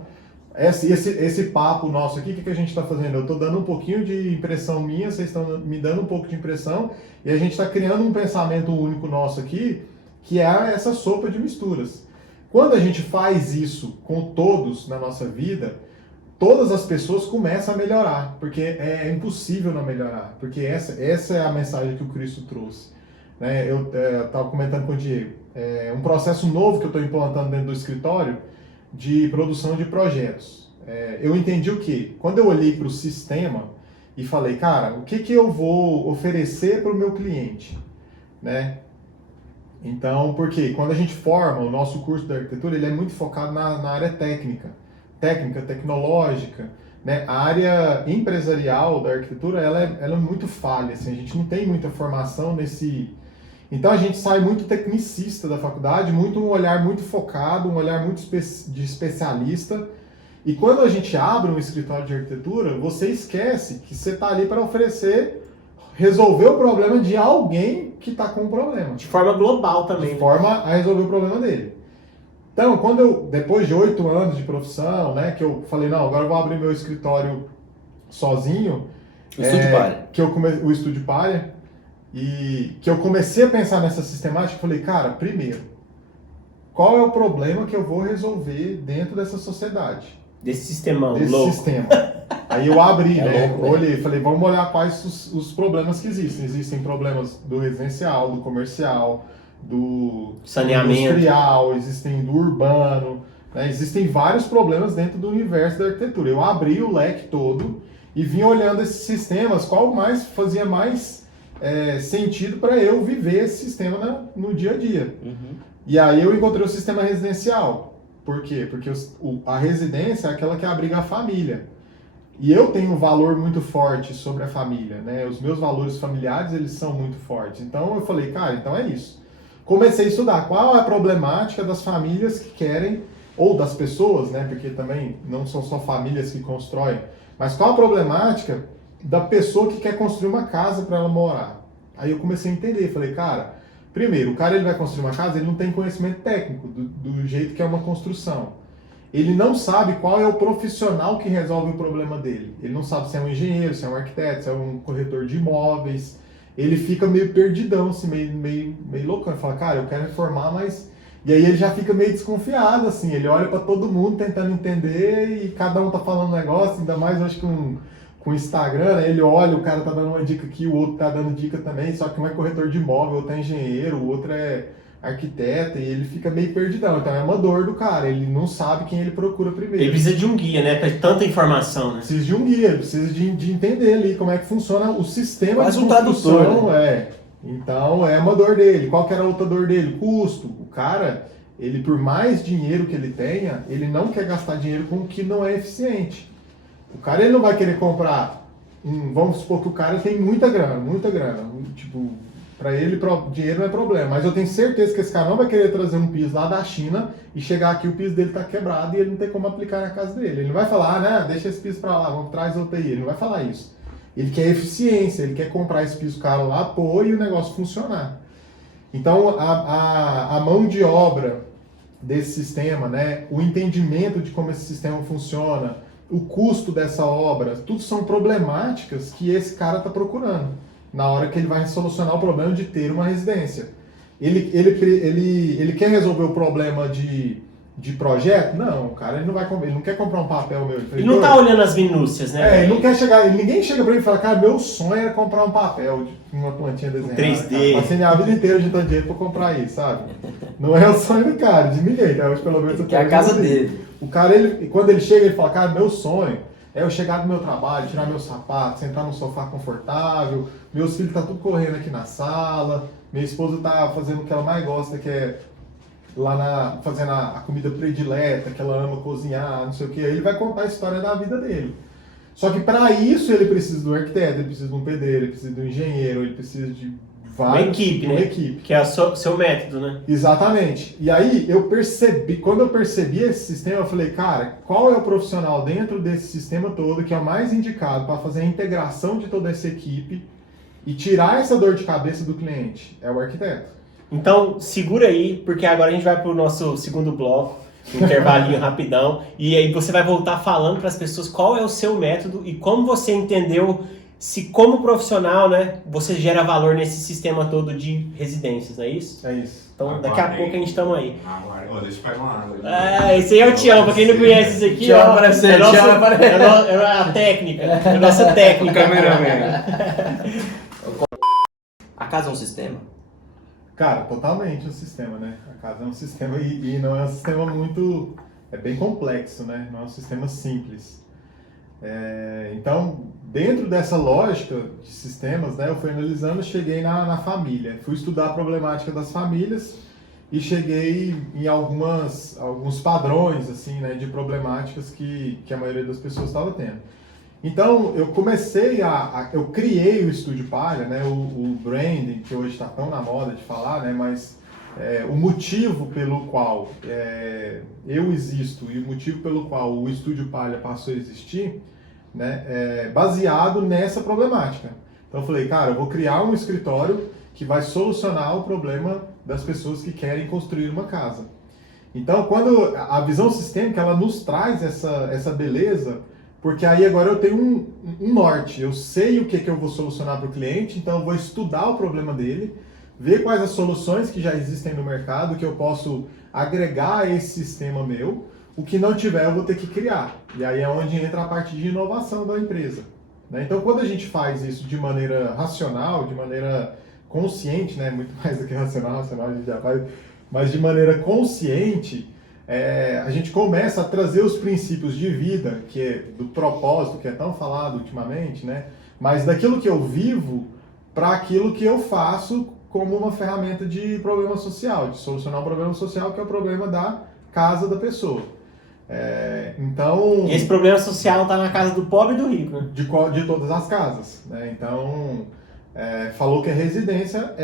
esse papo nosso aqui, o que a gente está fazendo? Eu estou dando um pouquinho de impressão minha, vocês estão me dando um pouco de impressão, e a gente está criando um pensamento único nosso aqui, que é essa sopa de misturas. Quando a gente faz isso com todos na nossa vida, todas as pessoas começam a melhorar, porque é impossível não melhorar, porque essa é a mensagem que o Cristo trouxe. Né? Eu estava comentando com o Diego, um processo novo que eu estou implantando dentro do escritório, de produção de projetos. Eu entendi o quê? Quando eu olhei para o sistema e falei, cara, o que eu vou oferecer para o meu cliente? Né? Então, porque quando a gente forma o nosso curso de arquitetura, ele é muito focado na área técnica, tecnológica, né? A área empresarial da arquitetura, ela é muito falha, assim, a gente não tem muita formação nesse... Então a gente sai muito tecnicista da faculdade, um olhar muito focado, um olhar muito de especialista. E quando a gente abre um escritório de arquitetura, você esquece que você está ali para resolver o problema de alguém que está com um problema. De forma global também. De forma a resolver o problema dele. Então, depois de 8 anos de profissão, né, que eu falei, não, agora eu vou abrir meu escritório sozinho. O Estúdio Pária. O Estúdio Pária. E que eu comecei a pensar nessa sistemática, eu falei, cara, primeiro, qual é o problema que eu vou resolver dentro dessa sociedade? Desse sistema. Aí eu abri, louco, olhei, falei, vamos olhar quais os problemas que existem. Existem problemas do residencial, do comercial, do saneamento, industrial, existem do urbano, né? Existem vários problemas dentro do universo da arquitetura. Eu abri o leque todo e vim olhando esses sistemas, qual fazia mais sentido para eu viver esse sistema no dia a dia. Uhum. E aí eu encontrei o sistema residencial. Por quê? Porque a residência é aquela que abriga a família. E eu tenho um valor muito forte sobre a família, né? Os meus valores familiares, eles são muito fortes. Então eu falei, cara, então é isso. Comecei a estudar qual é a problemática das famílias que querem, ou das pessoas, né? Porque também não são só famílias que constroem, mas qual a problemática da pessoa que quer construir uma casa para ela morar. Aí eu comecei a entender, falei, cara, primeiro, o cara ele vai construir uma casa, ele não tem conhecimento técnico do jeito que é uma construção. Ele não sabe qual é o profissional que resolve o problema dele. Ele não sabe se é um engenheiro, se é um arquiteto, se é um corretor de imóveis. Ele fica meio perdidão, assim, meio loucão. Ele fala, cara, eu quero reformar, mas... E aí ele já fica meio desconfiado, assim. Ele olha para todo mundo tentando entender e cada um tá falando um negócio, ainda mais, eu acho que com o Instagram, né? Ele olha, o cara tá dando uma dica aqui, o outro tá dando dica também, só que um é corretor de imóvel, o outro é engenheiro, o outro é arquiteto, e ele fica meio perdidão. Então é uma dor do cara, ele não sabe quem ele procura primeiro. Ele precisa de um guia, né? Pra tanta informação, né? Precisa de um guia, ele precisa de entender ali como é que funciona o sistema Quase de um construção. tradutor, né? Então é uma dor dele. Qual que era a outra dor dele? Custo. O cara, ele por mais dinheiro que ele tenha, ele não quer gastar dinheiro com o que não é eficiente. O cara ele não vai querer comprar, vamos supor que o cara tem muita grana, tipo, para ele dinheiro não é problema, mas eu tenho certeza que esse cara não vai querer trazer um piso lá da China e chegar aqui o piso dele tá quebrado e ele não tem como aplicar na casa dele. Ele não vai falar, né, deixa esse piso para lá, vamos traz outro aí. Ele não vai falar isso. Ele quer eficiência, ele quer comprar esse piso caro lá, pôr e o negócio funcionar. Então a mão de obra desse sistema, né, o entendimento de como esse sistema funciona, o custo dessa obra, tudo são problemáticas que esse cara está procurando na hora que ele vai solucionar o problema de ter uma residência. Ele quer resolver o problema de projeto? Não, o cara ele não quer comprar um papel meu. Ele não está olhando as minúcias, né? Ele não quer chegar, ninguém chega para ele e fala, cara, meu sonho era comprar um papel de uma plantinha desenhada. 3D. Passei minha vida inteira juntando dinheiro para comprar isso, sabe? Não é o sonho do cara, de ninguém, tá? Hoje, pelo menos eu Que é a casa dele. O cara, quando ele chega, ele fala, cara, meu sonho é eu chegar do meu trabalho, tirar meu sapato, sentar no sofá confortável, meus filhos tá tudo correndo aqui na sala, minha esposa tá fazendo o que ela mais gosta, que é lá fazendo a comida predileta, que ela ama cozinhar, não sei o que. Aí ele vai contar a história da vida dele. Só que para isso ele precisa do arquiteto, ele precisa de um pedreiro, ele precisa do engenheiro, ele precisa de uma equipe, né? Que é o seu método, né? Exatamente. E aí quando eu percebi esse sistema, eu falei, cara, qual é o profissional dentro desse sistema todo que é o mais indicado para fazer a integração de toda essa equipe e tirar essa dor de cabeça do cliente? É o arquiteto. Então, segura aí, porque agora a gente vai para o nosso segundo bloco, um intervalinho rapidão, e aí você vai voltar falando para as pessoas qual é o seu método e como você entendeu se como profissional, né, você gera valor nesse sistema todo de residências, não é isso? É isso. Então, daqui a pouco a gente estamos aí. Agora, deixa eu pegar uma água. Esse aí é o Tião, pra quem não conhece isso aqui, Tião apareceu, é a técnica, é a nossa técnica. A casa é um sistema? Cara, totalmente um sistema, né? A casa é um sistema e não é um sistema muito... É bem complexo, né? Não é um sistema simples. Então, dentro dessa lógica de sistemas, né, eu fui analisando e cheguei na família. Fui estudar a problemática das famílias e cheguei em alguns padrões assim, né, de problemáticas que a maioria das pessoas estava tendo. Então, eu comecei eu criei o Estúdio Palha, né, o branding, que hoje está tão na moda de falar, né, mas o motivo pelo qual eu existo e o motivo pelo qual o Estúdio Palha passou a existir, né, baseado nessa problemática. Então eu falei, cara, eu vou criar um escritório que vai solucionar o problema das pessoas que querem construir uma casa. Então, quando a visão sistêmica, ela nos traz essa beleza, porque aí agora eu tenho um norte, eu sei o que eu vou solucionar para o cliente, então eu vou estudar o problema dele, ver quais as soluções que já existem no mercado, que eu posso agregar a esse sistema meu. O que não tiver, eu vou ter que criar. E aí é onde entra a parte de inovação da empresa, né? Então, quando a gente faz isso de maneira racional, de maneira consciente, né? Muito mais do que racional a gente já faz, mas de maneira consciente, a gente começa a trazer os princípios de vida, que é do propósito, que é tão falado ultimamente, né? Mas daquilo que eu vivo para aquilo que eu faço como uma ferramenta de problema social, de solucionar um problema social, que é o problema da casa da pessoa. Então... E esse problema social está na casa do pobre e do rico, né? De todas as casas, né? Então, falou que é residência.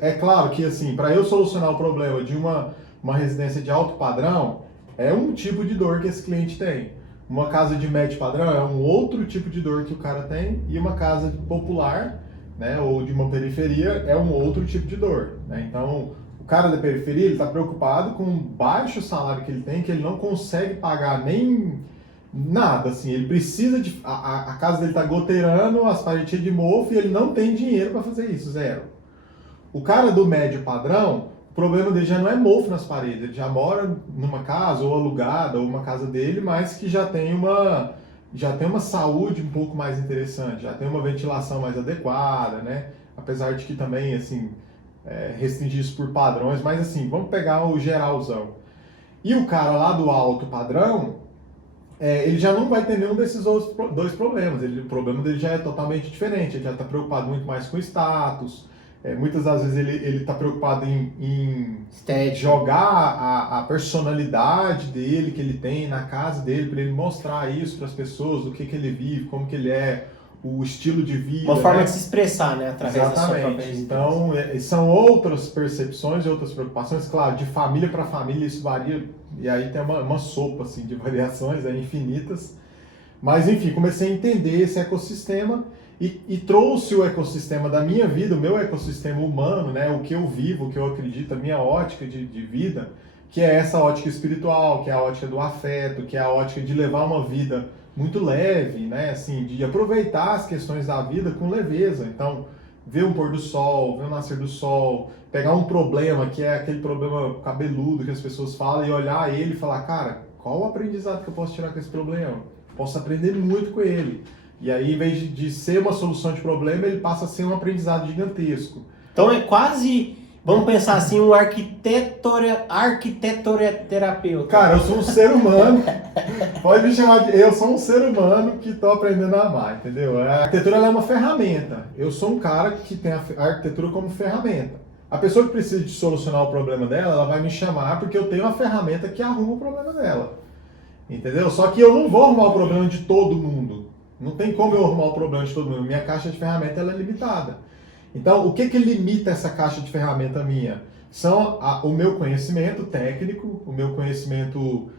É claro que, assim, para eu solucionar o problema de uma residência de alto padrão, é um tipo de dor que esse cliente tem. Uma casa de médio padrão é um outro tipo de dor que o cara tem, e uma casa popular, né, ou de uma periferia é um outro tipo de dor, né? Então, o cara da periferia, ele está preocupado com o baixo salário que ele tem, que ele não consegue pagar nem nada, assim, ele precisa de... A casa dele está goteirando, as paredes cheias de mofo, e ele não tem dinheiro para fazer isso, zero. O cara do médio padrão, o problema dele já não é mofo nas paredes, ele já mora numa casa, ou alugada, ou uma casa dele, mas que já tem uma saúde um pouco mais interessante, já tem uma ventilação mais adequada, né? Apesar de que também, assim, restringir isso por padrões, mas assim, vamos pegar o geralzão. E o cara lá do alto padrão, ele já não vai ter nenhum desses outros dois problemas. O problema dele já é totalmente diferente, ele já está preocupado muito mais com status. Muitas das vezes ele está preocupado em jogar a personalidade dele, que ele tem na casa dele, para ele mostrar isso para as pessoas, o que ele vive, como que ele é, o estilo de vida. Uma forma de se expressar, né? Através da sua própria existência. Então, são outras percepções e outras preocupações. Claro, de família para família isso varia, e aí tem uma sopa assim, de variações infinitas. Mas, enfim, comecei a entender esse ecossistema e trouxe o ecossistema da minha vida, o meu ecossistema humano, né? O que eu vivo, o que eu acredito, a minha ótica de vida, que é essa ótica espiritual, que é a ótica do afeto, que é a ótica de levar uma vida muito leve, né? Assim, de aproveitar as questões da vida com leveza. Então, ver o pôr do sol, ver o nascer do sol, pegar um problema, que é aquele problema cabeludo que as pessoas falam, e olhar ele e falar, cara, qual o aprendizado que eu posso tirar com esse problema? Posso aprender muito com ele. E aí, em vez de ser uma solução de problema, ele passa a ser um aprendizado gigantesco. Então é quase, vamos pensar assim, um arquitetoterapeuta. Cara, eu sou um ser humano, pode me chamar de... Eu sou um ser humano que estou aprendendo a amar, entendeu? A arquitetura ela é uma ferramenta. Eu sou um cara que tem a arquitetura como ferramenta. A pessoa que precisa de solucionar o problema dela, ela vai me chamar porque eu tenho uma ferramenta que arruma o problema dela. Entendeu? Só que eu não vou arrumar o problema de todo mundo. Não tem como eu arrumar o problema de todo mundo. Minha caixa de ferramenta ela é limitada. Então, o que limita essa caixa de ferramenta minha? São o meu conhecimento técnico, o meu conhecimento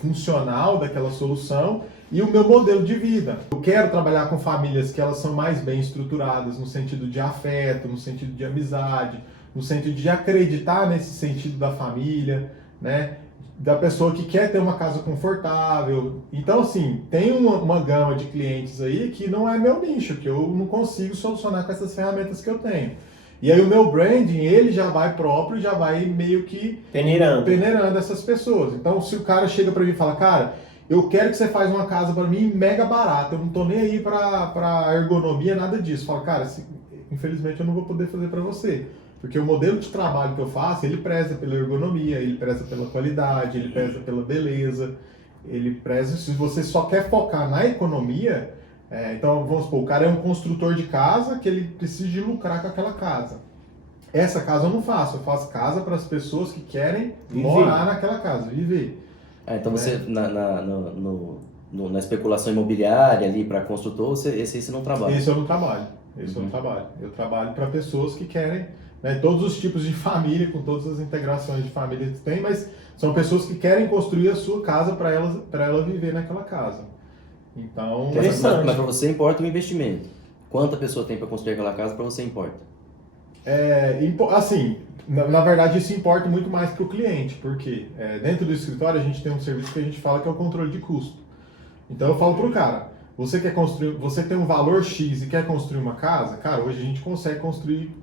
funcional daquela solução e o meu modelo de vida. Eu quero trabalhar com famílias que elas são mais bem estruturadas no sentido de afeto, no sentido de amizade, no sentido de acreditar nesse sentido da família, né? Da pessoa que quer ter uma casa confortável. Então, assim, tem uma gama de clientes aí que não é meu nicho, que eu não consigo solucionar com essas ferramentas que eu tenho. E aí o meu branding, ele já vai próprio, já vai meio que peneirando essas pessoas. Então, se o cara chega pra mim e fala, cara, eu quero que você faça uma casa pra mim mega barata, eu não tô nem aí pra ergonomia, nada disso. Fala, cara, infelizmente eu não vou poder fazer pra você. Porque o modelo de trabalho que eu faço, ele preza pela ergonomia, ele preza pela qualidade, ele preza pela beleza, ele preza... Se você só quer focar na economia, então vamos supor, o cara é um construtor de casa que ele precisa de lucrar com aquela casa. Essa casa eu não faço, eu faço casa para as pessoas que querem morar naquela casa, viver. Então você, na especulação imobiliária ali para construtor, esse você não trabalha? Esse eu não trabalho, eu não trabalho. Eu trabalho para pessoas que querem... todos os tipos de família, com todas as integrações de família que tem, mas são pessoas que querem construir a sua casa para ela viver naquela casa. Então, mas para você importa o investimento. Quanta pessoa tem para construir aquela casa, para você importa? Assim, na verdade isso importa muito mais para o cliente, porque dentro do escritório a gente tem um serviço que a gente fala que é o controle de custo. Então eu falo para o cara, você tem um valor X e quer construir uma casa? Cara, hoje a gente consegue construir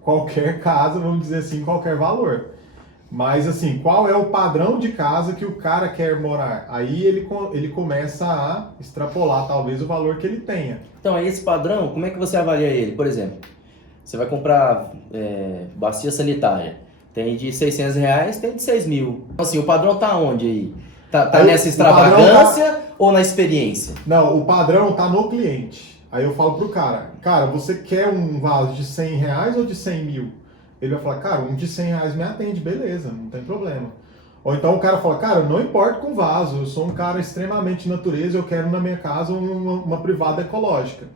qualquer casa, vamos dizer assim, qualquer valor. Mas assim, qual é o padrão de casa que o cara quer morar? Aí ele começa a extrapolar talvez o valor que ele tenha. Então, aí esse padrão, como é que você avalia ele? Por exemplo, você vai comprar bacia sanitária. Tem de R$600, tem de 6 mil. Então, assim, o padrão tá onde aí? Tá nessa extravagância ou na experiência? Não, o padrão tá no cliente. Aí eu falo pro cara, você quer um vaso de R$100 ou de 100 mil? Ele vai falar, cara, um de R$100 me atende, beleza, não tem problema. Ou então o cara fala, cara, eu não importo com vaso, eu sou um cara extremamente natureza, eu quero na minha casa uma privada ecológica.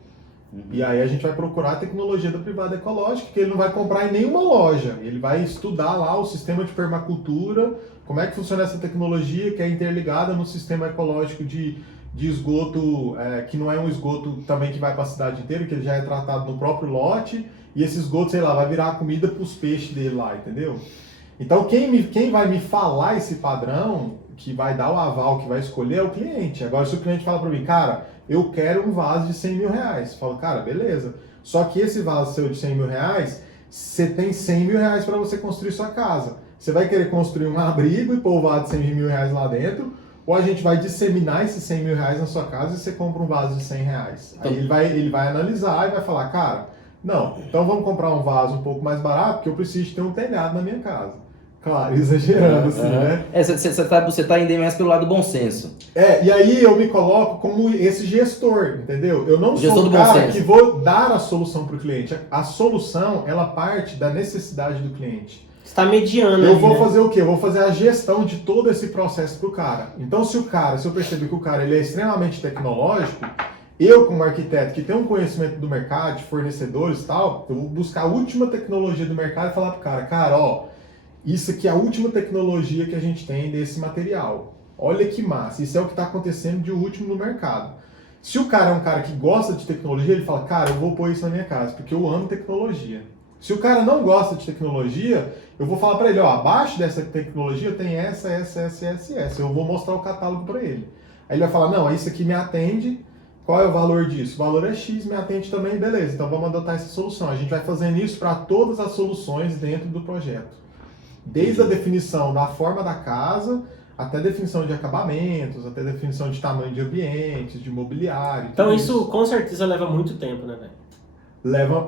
E aí a gente vai procurar a tecnologia da privada ecológica, que ele não vai comprar em nenhuma loja. Ele vai estudar lá o sistema de permacultura, como é que funciona essa tecnologia que é interligada no sistema ecológico de esgoto, que não é um esgoto também que vai para a cidade inteira, que ele já é tratado no próprio lote, e esse esgoto, sei lá, vai virar comida para os peixes dele lá, entendeu? Então quem vai me falar esse padrão, que vai dar o aval, que vai escolher, é o cliente. Agora, se o cliente fala para mim, cara, eu quero um vaso de 100 mil reais, eu falo, cara, beleza. Só que esse vaso seu de 100 mil reais, você tem 100 mil reais para você construir sua casa. Você vai querer construir um abrigo e pôr o vaso de 100 mil reais lá dentro, ou a gente vai disseminar esses 100 mil reais na sua casa e você compra um vaso de 100 reais. Aí ele vai analisar e vai falar, cara, não, então vamos comprar um vaso um pouco mais barato, porque eu preciso ter um telhado na minha casa. Claro, exagerando assim, né? Você tá indo mais pelo lado do bom senso. E aí eu me coloco como esse gestor, entendeu? Eu não sou o cara que vou dar a solução para o cliente. A solução, ela parte da necessidade do cliente. Você está mediando. Eu vou fazer o quê? Eu vou fazer a gestão de todo esse processo pro cara. Então se eu perceber que o cara ele é extremamente tecnológico, eu como arquiteto que tem um conhecimento do mercado, de fornecedores e tal, eu vou buscar a última tecnologia do mercado e falar pro cara, ó, isso aqui é a última tecnologia que a gente tem desse material. Olha que massa, isso é o que está acontecendo de último no mercado. Se o cara é um cara que gosta de tecnologia, ele fala, cara, eu vou pôr isso na minha casa, porque eu amo tecnologia. Se o cara não gosta de tecnologia, eu vou falar para ele, ó, abaixo dessa tecnologia tem essa. Eu vou mostrar o catálogo para ele. Aí ele vai falar, não, isso aqui me atende, qual é o valor disso? O valor é X, me atende também, beleza, então vamos adotar essa solução. A gente vai fazendo isso para todas as soluções dentro do projeto. Desde a definição da forma da casa, até a definição de acabamentos, até a definição de tamanho de ambientes, de mobiliário. Então isso com certeza leva muito tempo, né, velho?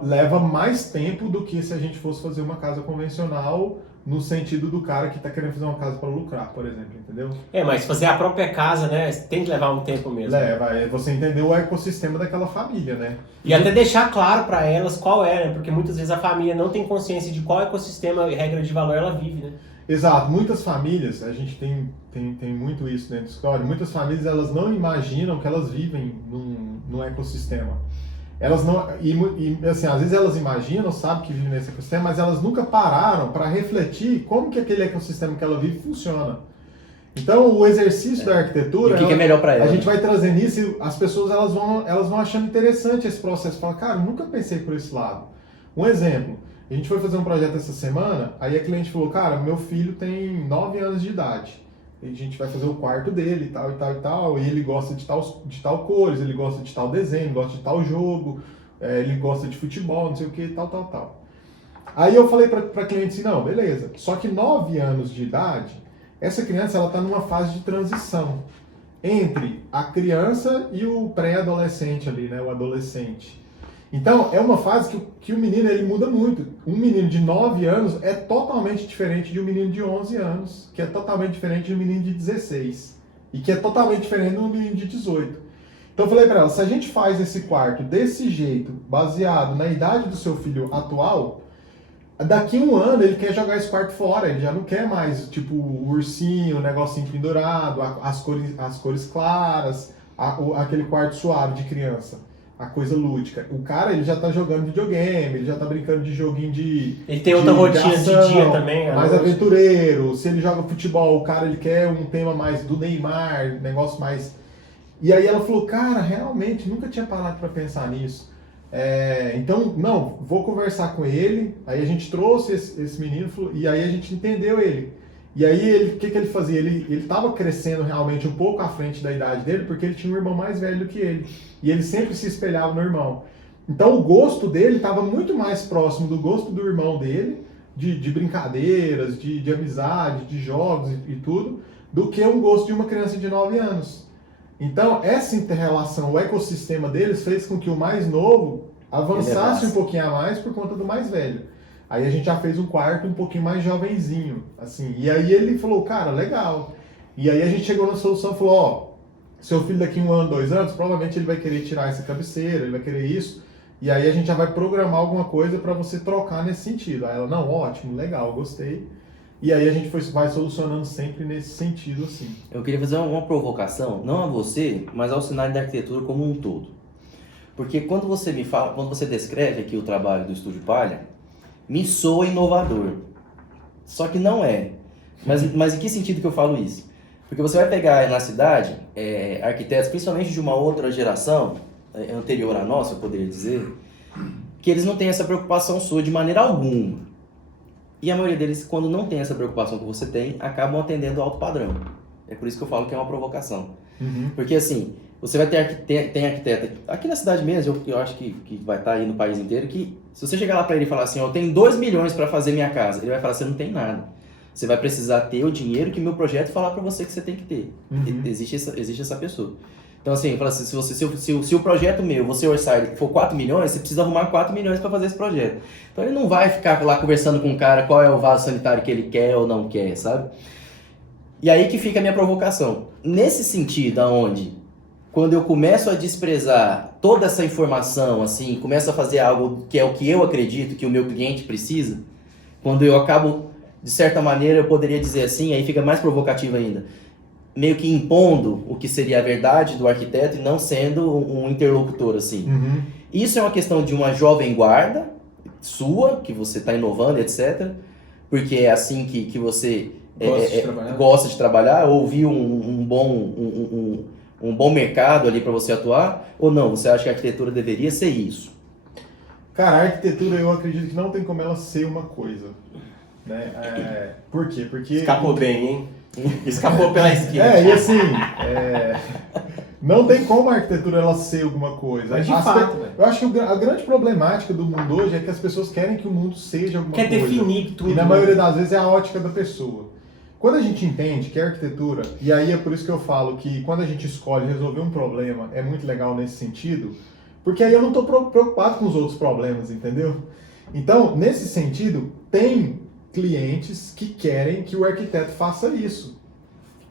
Leva mais tempo do que se a gente fosse fazer uma casa convencional, no sentido do cara que está querendo fazer uma casa para lucrar, por exemplo, entendeu? Mas fazer a própria casa, né, tem que levar um tempo mesmo. É você entender o ecossistema daquela família, né? E até deixar claro para elas qual é, né? Porque muitas vezes a família não tem consciência de qual ecossistema e regra de valor ela vive, né? Exato. Muitas famílias, a gente tem muito isso dentro do escritório, muitas famílias elas não imaginam que elas vivem num ecossistema. Elas não, assim, às vezes elas imaginam, sabem que vivem nesse ecossistema, mas elas nunca pararam para refletir como que aquele ecossistema que ela vive funciona. Então, o exercício da arquitetura, e o que é melhor para ela? A gente vai trazendo isso e as pessoas elas vão achando interessante esse processo. Falam, cara, nunca pensei por esse lado. Um exemplo, a gente foi fazer um projeto essa semana, aí a cliente falou, cara, meu filho tem 9 anos de idade. A gente vai fazer o quarto dele e tal, e ele gosta de tal cores, ele gosta de tal desenho, gosta de tal jogo, ele gosta de futebol, não sei o que, tal. Aí eu falei pra cliente assim, não, beleza, só que 9 anos de idade, essa criança ela tá numa fase de transição entre a criança e o pré-adolescente ali, né, o adolescente. Então, é uma fase que o menino ele muda muito. Um menino de 9 anos é totalmente diferente de um menino de 11 anos, que é totalmente diferente de um menino de 16, e que é totalmente diferente de um menino de 18. Então, eu falei para ela, se a gente faz esse quarto desse jeito, baseado na idade do seu filho atual, daqui a um ano ele quer jogar esse quarto fora, ele já não quer mais, tipo, o ursinho, o negocinho pendurado, as cores claras, aquele quarto suave de criança. A coisa lúdica. O cara, ele já tá jogando videogame, ele já tá brincando de joguinho de... Ele tem outra rotina de dia também. Mais aventureiro. Se ele joga futebol, o cara, ele quer um tema mais do Neymar, negócio mais... E aí ela falou, cara, realmente, nunca tinha parado para pensar nisso. Então, não, vou conversar com ele. Aí a gente trouxe esse menino e aí a gente entendeu ele. E aí, o que ele fazia? Ele estava crescendo realmente um pouco à frente da idade dele, porque ele tinha um irmão mais velho do que ele. E ele sempre se espelhava no irmão. Então, o gosto dele estava muito mais próximo do gosto do irmão dele, de brincadeiras, de amizade, de jogos e tudo, do que um gosto de uma criança de 9 anos. Então, essa inter-relação, o ecossistema deles fez com que o mais novo avançasse um pouquinho a mais por conta do mais velho. Aí a gente já fez um quarto um pouquinho mais jovenzinho, assim. E aí ele falou, cara, legal. E aí a gente chegou na solução e falou, ó, seu filho daqui 1 ano, 2 anos, provavelmente ele vai querer tirar essa cabeceira, ele vai querer isso. E aí a gente já vai programar alguma coisa para você trocar nesse sentido. Aí ela, não, ótimo, legal, gostei. E aí a gente vai solucionando sempre nesse sentido, assim. Eu queria fazer uma provocação, não a você, mas ao cenário da arquitetura como um todo. Porque quando você descreve aqui o trabalho do Estúdio Palha, me soa inovador. Só que não é. Mas em que sentido que eu falo isso? Porque você vai pegar na cidade arquitetos, principalmente de uma outra geração, anterior à nossa, eu poderia dizer, que eles não têm essa preocupação sua de maneira alguma. E a maioria deles, quando não tem essa preocupação que você tem, acabam atendendo ao alto padrão. É por isso que eu falo que é uma provocação. Uhum. Porque assim, você vai tem arquiteto, aqui na cidade mesmo, eu acho que vai estar aí no país inteiro, que se você chegar lá para ele e falar assim, eu tenho 2 milhões para fazer minha casa, ele vai falar, você não tem nada. Você vai precisar ter o dinheiro que meu projeto falar para você que você tem que ter. Uhum. Existe essa pessoa. Então assim, fala assim, se o projeto meu, você orçar ele for 4 milhões, você precisa arrumar 4 milhões para fazer esse projeto. Então ele não vai ficar lá conversando com o cara qual é o vaso sanitário que ele quer ou não quer, sabe? E aí que fica a minha provocação. Nesse sentido, aonde quando eu começo a desprezar toda essa informação, assim, começo a fazer algo que é o que eu acredito que o meu cliente precisa, quando eu acabo, de certa maneira, eu poderia dizer assim, aí fica mais provocativo ainda, meio que impondo o que seria a verdade do arquiteto e não sendo um interlocutor, assim. Uhum. Isso é uma questão de uma jovem guarda sua, que você está inovando, etc., porque é assim que você gosta de trabalhar, ouvir um bom mercado ali para você atuar, ou não? Você acha que a arquitetura deveria ser isso? Cara, a arquitetura eu acredito que não tem como ela ser uma coisa. Né? Por quê? Porque... Escapou bem, hein? Escapou pela esquerda. E assim, não tem como a arquitetura ela ser alguma coisa. Mas de fato, eu acho que a grande problemática do mundo hoje é que as pessoas querem que o mundo seja alguma coisa. Quer definir tudo. E na maioria das vezes é a ótica da pessoa. Quando a gente entende que a arquitetura, e aí é por isso que eu falo que quando a gente escolhe resolver um problema, é muito legal nesse sentido, porque aí eu não estou preocupado com os outros problemas, entendeu? Então, nesse sentido, tem clientes que querem que o arquiteto faça isso.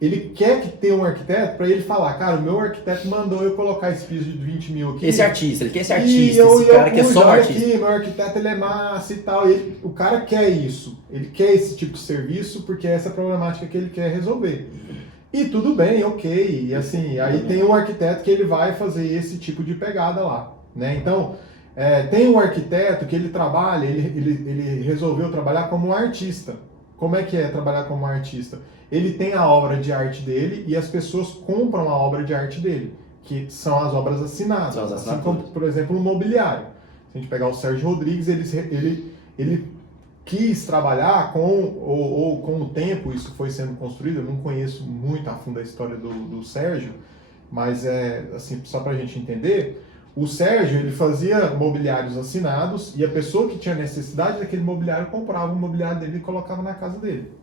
Ele quer que tenha um arquiteto para ele falar, cara, o meu arquiteto mandou eu colocar esse piso de 20 mil aqui. Esse artista, ele quer esse artista, esse cara que é só um artista. Aqui, meu arquiteto ele é massa e tal. E o cara quer isso. Ele quer esse tipo de serviço porque é essa problemática que ele quer resolver. E tudo bem, ok. E assim, aí tem um arquiteto que ele vai fazer esse tipo de pegada lá. Né? Então, tem um arquiteto que ele trabalha, ele resolveu trabalhar como um artista. Como é que é trabalhar como um artista? Ele tem a obra de arte dele e as pessoas compram a obra de arte dele, que são as obras assinadas. São as assim como, por exemplo, o mobiliário. Se a gente pegar o Sérgio Rodrigues, ele quis trabalhar com o tempo, isso foi sendo construído. Eu não conheço muito a fundo a história do Sérgio, mas assim, só para a gente entender, o Sérgio ele fazia mobiliários assinados e a pessoa que tinha necessidade daquele mobiliário comprava o mobiliário dele e colocava na casa dele.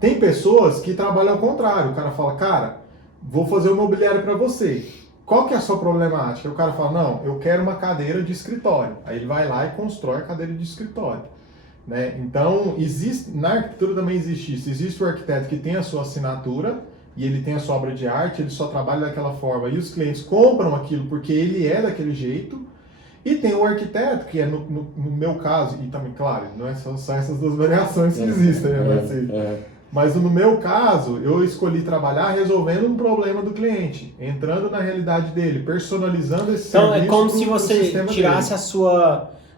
Tem pessoas que trabalham ao contrário. O cara fala, cara, vou fazer o mobiliário para você. Qual que é a sua problemática? O cara fala, não, eu quero uma cadeira de escritório. Aí ele vai lá e constrói a cadeira de escritório. Né? Então, na arquitetura também existe isso. Existe o arquiteto que tem a sua assinatura e ele tem a sua obra de arte, ele só trabalha daquela forma e os clientes compram aquilo porque ele é daquele jeito. E tem o arquiteto, que é no meu caso, e também, claro, não é só essas duas variações que existem, né? Mas no meu caso, eu escolhi trabalhar resolvendo um problema do cliente, entrando na realidade dele, personalizando esse serviço. Então é como se você tirasse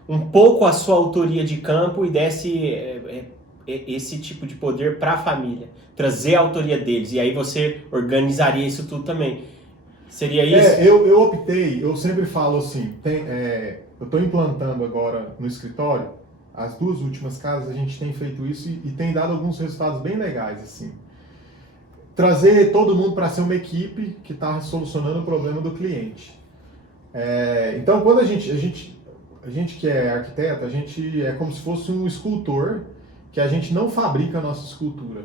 um pouco a sua autoria de campo e desse esse tipo de poder para a família, trazer a autoria deles, e aí você organizaria isso tudo também. Seria isso? Eu optei, eu sempre falo assim, eu estou implantando agora no escritório, as 2 últimas casas a gente tem feito isso e tem dado alguns resultados bem legais, assim. Trazer todo mundo para ser uma equipe que está solucionando o problema do cliente. Então, quando a gente que é arquiteto, a gente é como se fosse um escultor, que a gente não fabrica a nossa escultura.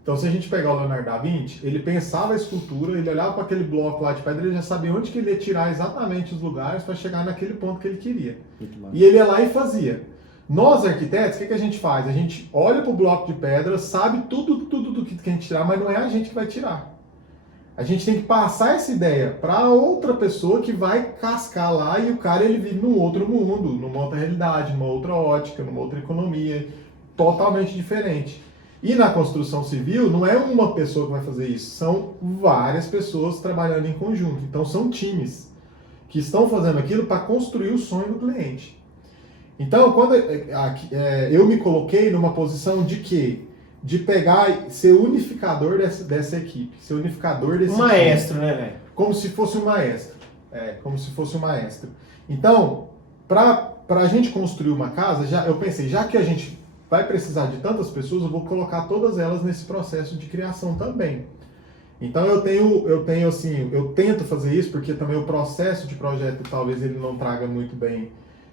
Então, se a gente pegar o Leonardo da Vinci, ele pensava a escultura, ele olhava para aquele bloco lá de pedra, ele já sabia onde que ele ia tirar exatamente os lugares para chegar naquele ponto que ele queria. E ele ia lá e fazia. Nós, arquitetos, o que a gente faz? A gente olha para o bloco de pedra, sabe tudo do que a gente tirar, mas não é a gente que vai tirar. A gente tem que passar essa ideia para outra pessoa que vai cascar lá e o cara ele vive num outro mundo, numa outra realidade, numa outra ótica, numa outra economia, totalmente diferente. E na construção civil, não é uma pessoa que vai fazer isso, são várias pessoas trabalhando em conjunto. Então são times. que estão fazendo aquilo para construir o sonho do cliente. Então, quando eu me coloquei numa posição de quê? De pegar e ser unificador dessa equipe, ser unificador desse time. Maestro, né, velho? Como se fosse um maestro. Como se fosse um maestro. Então, para a gente construir uma casa, eu pensei, já que a gente vai precisar de tantas pessoas, eu vou colocar todas elas nesse processo de criação também. Então eu tento fazer isso, porque também o processo de projeto talvez ele não traga muito bem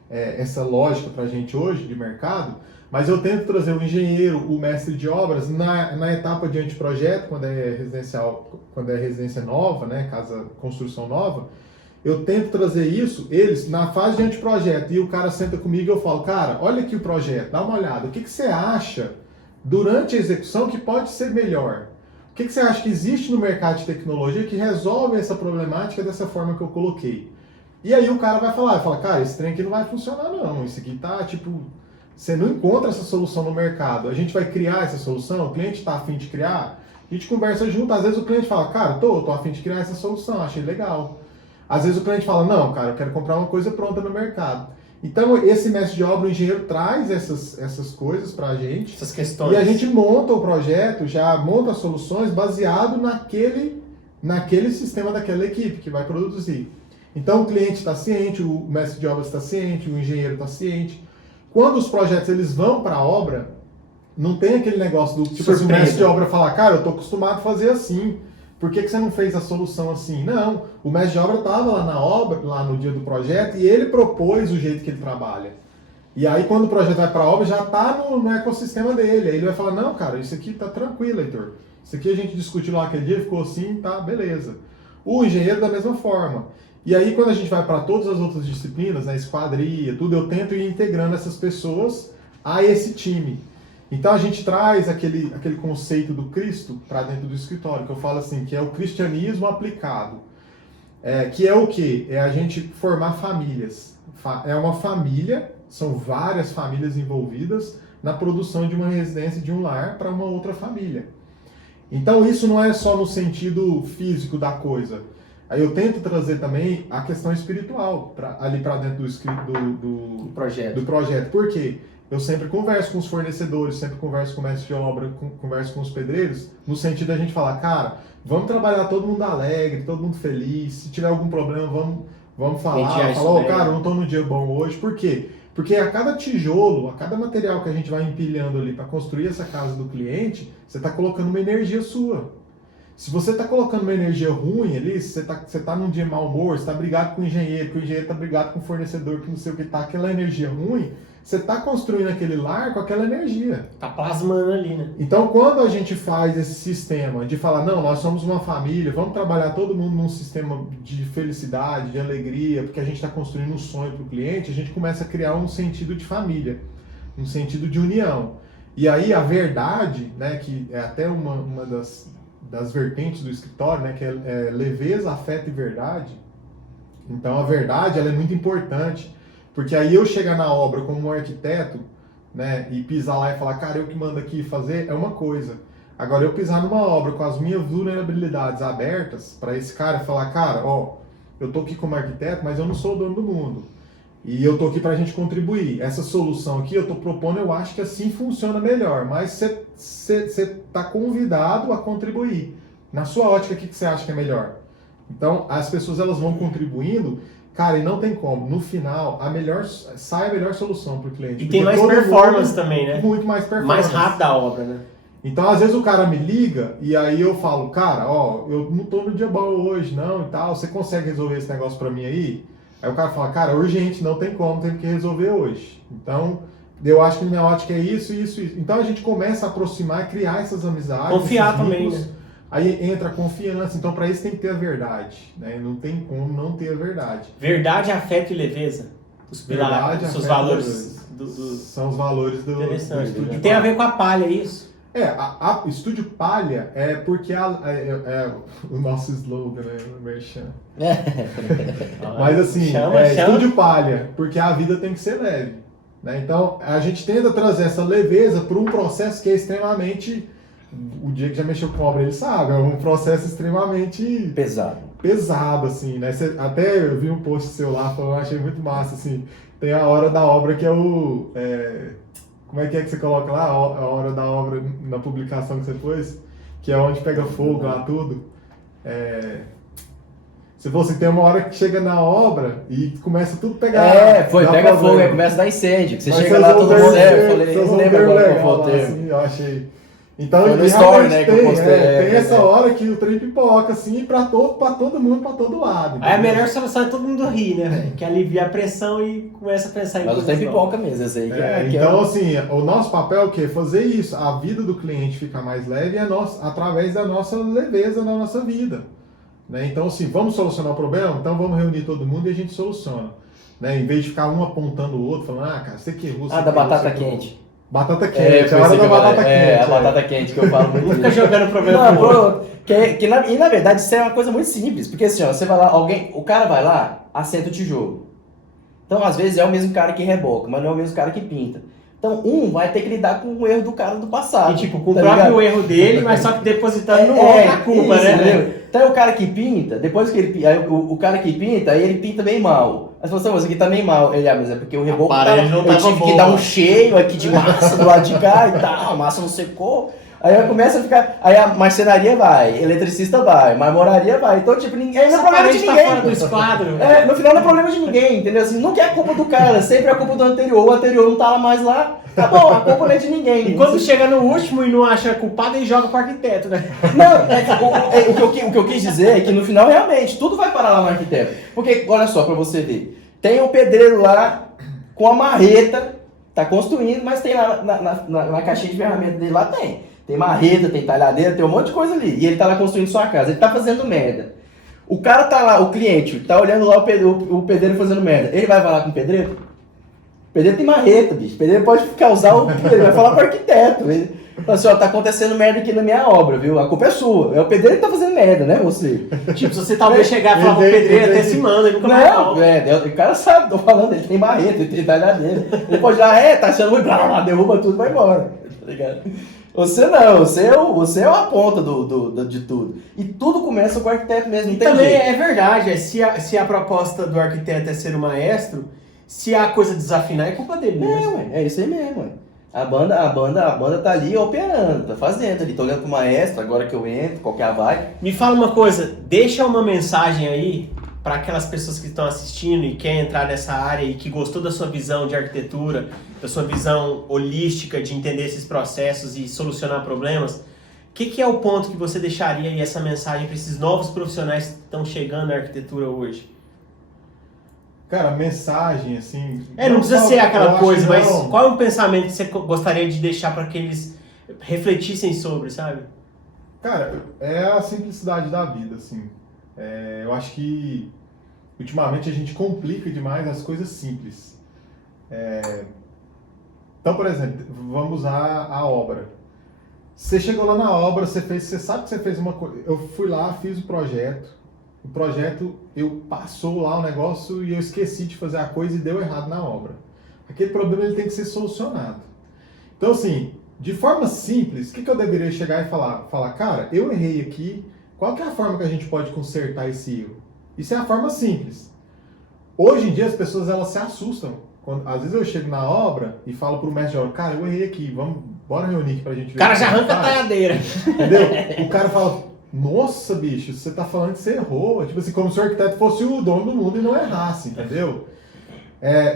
essa lógica para a gente hoje de mercado, mas eu tento trazer o engenheiro, o mestre de obras na etapa de anteprojeto, quando é residencial, quando é residência nova, né, construção nova, eu tento trazer isso, eles, na fase de anteprojeto, e o cara senta comigo e eu falo, cara, olha aqui o projeto, dá uma olhada, o que você acha durante a execução que pode ser melhor? O que você acha que existe no mercado de tecnologia que resolve essa problemática dessa forma que eu coloquei? E aí o cara vai falar, cara, esse trem aqui não vai funcionar não, isso aqui tá, você não encontra essa solução no mercado, a gente vai criar essa solução, o cliente está a fim de criar, a gente conversa junto, às vezes o cliente fala, cara, tô a fim de criar essa solução, achei legal. Às vezes o cliente fala, não, cara, eu quero comprar uma coisa pronta no mercado. Então esse mestre de obra, o engenheiro, traz essas coisas pra gente. Essas questões. E a gente monta o projeto, já monta as soluções baseado naquele sistema daquela equipe que vai produzir. Então o cliente está ciente, o mestre de obras está ciente, o engenheiro está ciente. Quando os projetos eles vão para a obra, não tem aquele negócio do tipo assim, o mestre de obra falar, cara, eu estou acostumado a fazer assim, por que você não fez a solução assim? Não, o mestre de obra estava lá na obra, lá no dia do projeto, e ele propôs o jeito que ele trabalha. E aí quando o projeto vai para a obra, já está no ecossistema dele. Aí ele vai falar, não, cara, isso aqui está tranquilo, Heitor. Isso aqui a gente discutiu lá aquele dia, ficou assim, tá, beleza. O engenheiro da mesma forma. E aí quando a gente vai para todas as outras disciplinas, né, esquadria, tudo, eu tento ir integrando essas pessoas a esse time. Então a gente traz aquele conceito do Cristo para dentro do escritório, que eu falo assim, que é o cristianismo aplicado. Que é o quê? É a gente formar famílias. É uma família, são várias famílias envolvidas na produção de uma residência, de um lar para uma outra família. Então isso não é só no sentido físico da coisa. Aí eu tento trazer também a questão espiritual ali para dentro do projeto. Por quê? Eu sempre converso com os fornecedores, sempre converso com o mestre de obra, converso com os pedreiros, no sentido da gente falar, cara, vamos trabalhar todo mundo alegre, todo mundo feliz, se tiver algum problema, vamos falar, cara, eu não estou no dia bom hoje. Por quê? Porque a cada tijolo, a cada material que a gente vai empilhando ali para construir essa casa do cliente, você está colocando uma energia sua. Se você está colocando uma energia ruim ali, se você tá num dia mau humor, você está brigado com o engenheiro, que o engenheiro está brigado com o fornecedor, que não sei o que está, aquela energia ruim, você está construindo aquele lar com aquela energia. Está plasmando ali, né? Então, quando a gente faz esse sistema de falar, não, nós somos uma família, vamos trabalhar todo mundo num sistema de felicidade, de alegria, porque a gente está construindo um sonho para o cliente, a gente começa a criar um sentido de família, um sentido de união. E aí a verdade, né, que é até uma das vertentes do escritório, né, que é leveza, afeto e verdade. Então a verdade ela é muito importante, porque aí eu chegar na obra como um arquiteto, né, e pisar lá e falar, cara, eu que mando aqui fazer, é uma coisa. Agora eu pisar numa obra com as minhas vulnerabilidades abertas, para esse cara falar, cara, eu tô aqui como arquiteto, mas eu não sou o dono do mundo. E eu tô aqui pra gente contribuir. Essa solução aqui eu tô propondo, eu acho que assim funciona melhor, mas você tá convidado a contribuir. Na sua ótica, o que você acha que é melhor? Então, as pessoas elas vão contribuindo, cara, e não tem como. No final, sai a melhor solução pro cliente. E tem mais performance também, né? Muito mais performance. Mais rápido a obra, né? Então, às vezes o cara me liga e aí eu falo, cara, eu não tô no dia bom hoje, não, e tal, você consegue resolver esse negócio pra mim aí? Aí o cara fala, cara, urgente, não tem como, tem que resolver hoje. Então, eu acho que minha ótica é isso. Então a gente começa a aproximar, criar essas amizades. Confiar também, né? Aí entra a confiança. Então, para isso tem que ter a verdade, né? Não tem como não ter a verdade. Verdade, afeto e leveza. Os pilares, os valores. São os valores do estúdio. E tem a ver com a palha, isso? A Estúdio Palha é porque o nosso slogan, né? Mas assim, Estúdio Palha, porque a vida tem que ser leve. Né? Então, a gente tenta trazer essa leveza para um processo que é extremamente... O dia que já mexeu com obra, ele sabe, é um processo extremamente... pesado, assim, né? Até eu vi um post seu lá, eu achei muito massa, assim. Tem a hora da obra que é o... como é que você coloca lá? A hora da obra na publicação que você pôs? Que é onde pega fogo lá, tudo. Você falou assim, tem uma hora que chega na obra e começa tudo a pegar... pega fogo, aí começa a dar incêndio. Que você Mas chega lá, todo mundo eu falei, vocês não lembro agora qual foi o termo. assim, eu achei... Então, foi no story, né, que eu postei. Tem essa hora que o trem pipoca, assim, pra todo mundo, pra todo lado. Aí a melhor solução é todo mundo rir, né, velho? Que alivia a pressão e começa a pensar em Mas coisas o trem pipoca mesmo, esse aí. Então, assim, o nosso papel é o quê? Fazer isso. A vida do cliente ficar mais leve através da nossa leveza na nossa vida. Né? Então, assim, vamos solucionar o problema? Então vamos reunir todo mundo e a gente soluciona. Né? Em vez de ficar um apontando o outro, falando, cara, você que errou. Da batata quente. Batata quente, a hora da batata quente. A batata quente que eu falo muito. Fica jogando problema pro outro. E na verdade isso é uma coisa muito simples, porque assim, ó, você vai lá, o cara vai lá, assenta o tijolo. Então às vezes é o mesmo cara que reboca, mas não é o mesmo cara que pinta. Então vai ter que lidar com o erro do cara do passado. E tipo, com o próprio erro dele, mas só que depositando no outro a culpa, isso, né? Entendeu? Então o cara que pinta, depois que ele aí o cara que pinta, aí ele pinta bem mal. Aí você fala, isso aqui tá bem mal. Ele, mas é porque o reboco eu tive que dar um cheio aqui de massa do lado de cá e tal, a massa não secou. Aí começa a ficar. Aí a marcenaria vai, eletricista vai, marmoraria vai. Então, tipo, ninguém. Aí não é problema de ninguém. Tá fora do esquadro. No final não é problema de ninguém, entendeu? Assim, nunca é culpa do cara, sempre é culpa do anterior. O anterior não tá lá mais lá. Tá bom, a culpa não é de ninguém. E quando chega no último e não acha culpado, ele joga pro arquiteto, né? Não, o que eu quis dizer é que no final realmente tudo vai parar lá no arquiteto. Porque, olha só, pra você ver, tem um pedreiro lá com a marreta, tá construindo, mas tem lá na caixinha de ferramenta dele lá tem marreta, tem talhadeira, tem um monte de coisa ali. E ele tá lá construindo sua casa, ele tá fazendo merda. O cara tá lá, o cliente, tá olhando lá o pedreiro fazendo merda. Ele vai falar com o pedreiro? O pedreiro tem marreta, bicho. O pedreiro pode causar ele vai falar pro arquiteto. Ele fala assim, ó, tá acontecendo merda aqui na minha obra, viu? A culpa é sua. É o pedreiro que tá fazendo merda, né, você? Tipo, se você talvez chegar e falar pro pedreiro, até se manda, ele nunca vai falar. O cara sabe, tô falando, ele tem marreta, ele tem talhadeira. Ele pode ir lá, tá achando ruim, derruba tudo e vai embora. Tá ligado? Você não, você é a ponta de tudo. E tudo começa com o arquiteto mesmo, não tem também jeito. É verdade, se a proposta do arquiteto é ser o maestro, se a coisa desafinar, é culpa dele mesmo. É isso aí mesmo, ué. A banda tá ali operando, tá fazendo ali, tô olhando pro maestro, agora que eu entro, qual que é a vibe. Me fala uma coisa, deixa uma mensagem aí para aquelas pessoas que estão assistindo e querem entrar nessa área e que gostou da sua visão de arquitetura, da sua visão holística de entender esses processos e solucionar problemas. O que é o ponto que você deixaria aí essa mensagem para esses novos profissionais que estão chegando na arquitetura hoje? Cara, mensagem, assim... não precisa ser aquela coisa, mas qual é um pensamento que você gostaria de deixar para que eles refletissem sobre, sabe? Cara, é a simplicidade da vida, assim. Eu acho que ultimamente a gente complica demais as coisas simples. Então, por exemplo, vamos usar a obra. Você chegou lá na obra, você sabe que você fez uma coisa. Eu fui lá, fiz o projeto, eu passou lá o negócio e eu esqueci de fazer a coisa e deu errado na obra. Aquele problema ele tem que ser solucionado. Então, assim, de forma simples, o que eu deveria chegar e falar, cara, eu errei aqui. Qual que é a forma que a gente pode consertar esse erro? Isso é a forma simples. Hoje em dia as pessoas elas se assustam. Às vezes eu chego na obra e falo pro mestre de obra, cara, eu errei aqui, bora reunir aqui pra gente ver. O cara já arranca a talhadeira. Entendeu? O cara fala, nossa, bicho, você tá falando que você errou. Tipo assim, como se o arquiteto fosse o dono do mundo e não errasse, entendeu?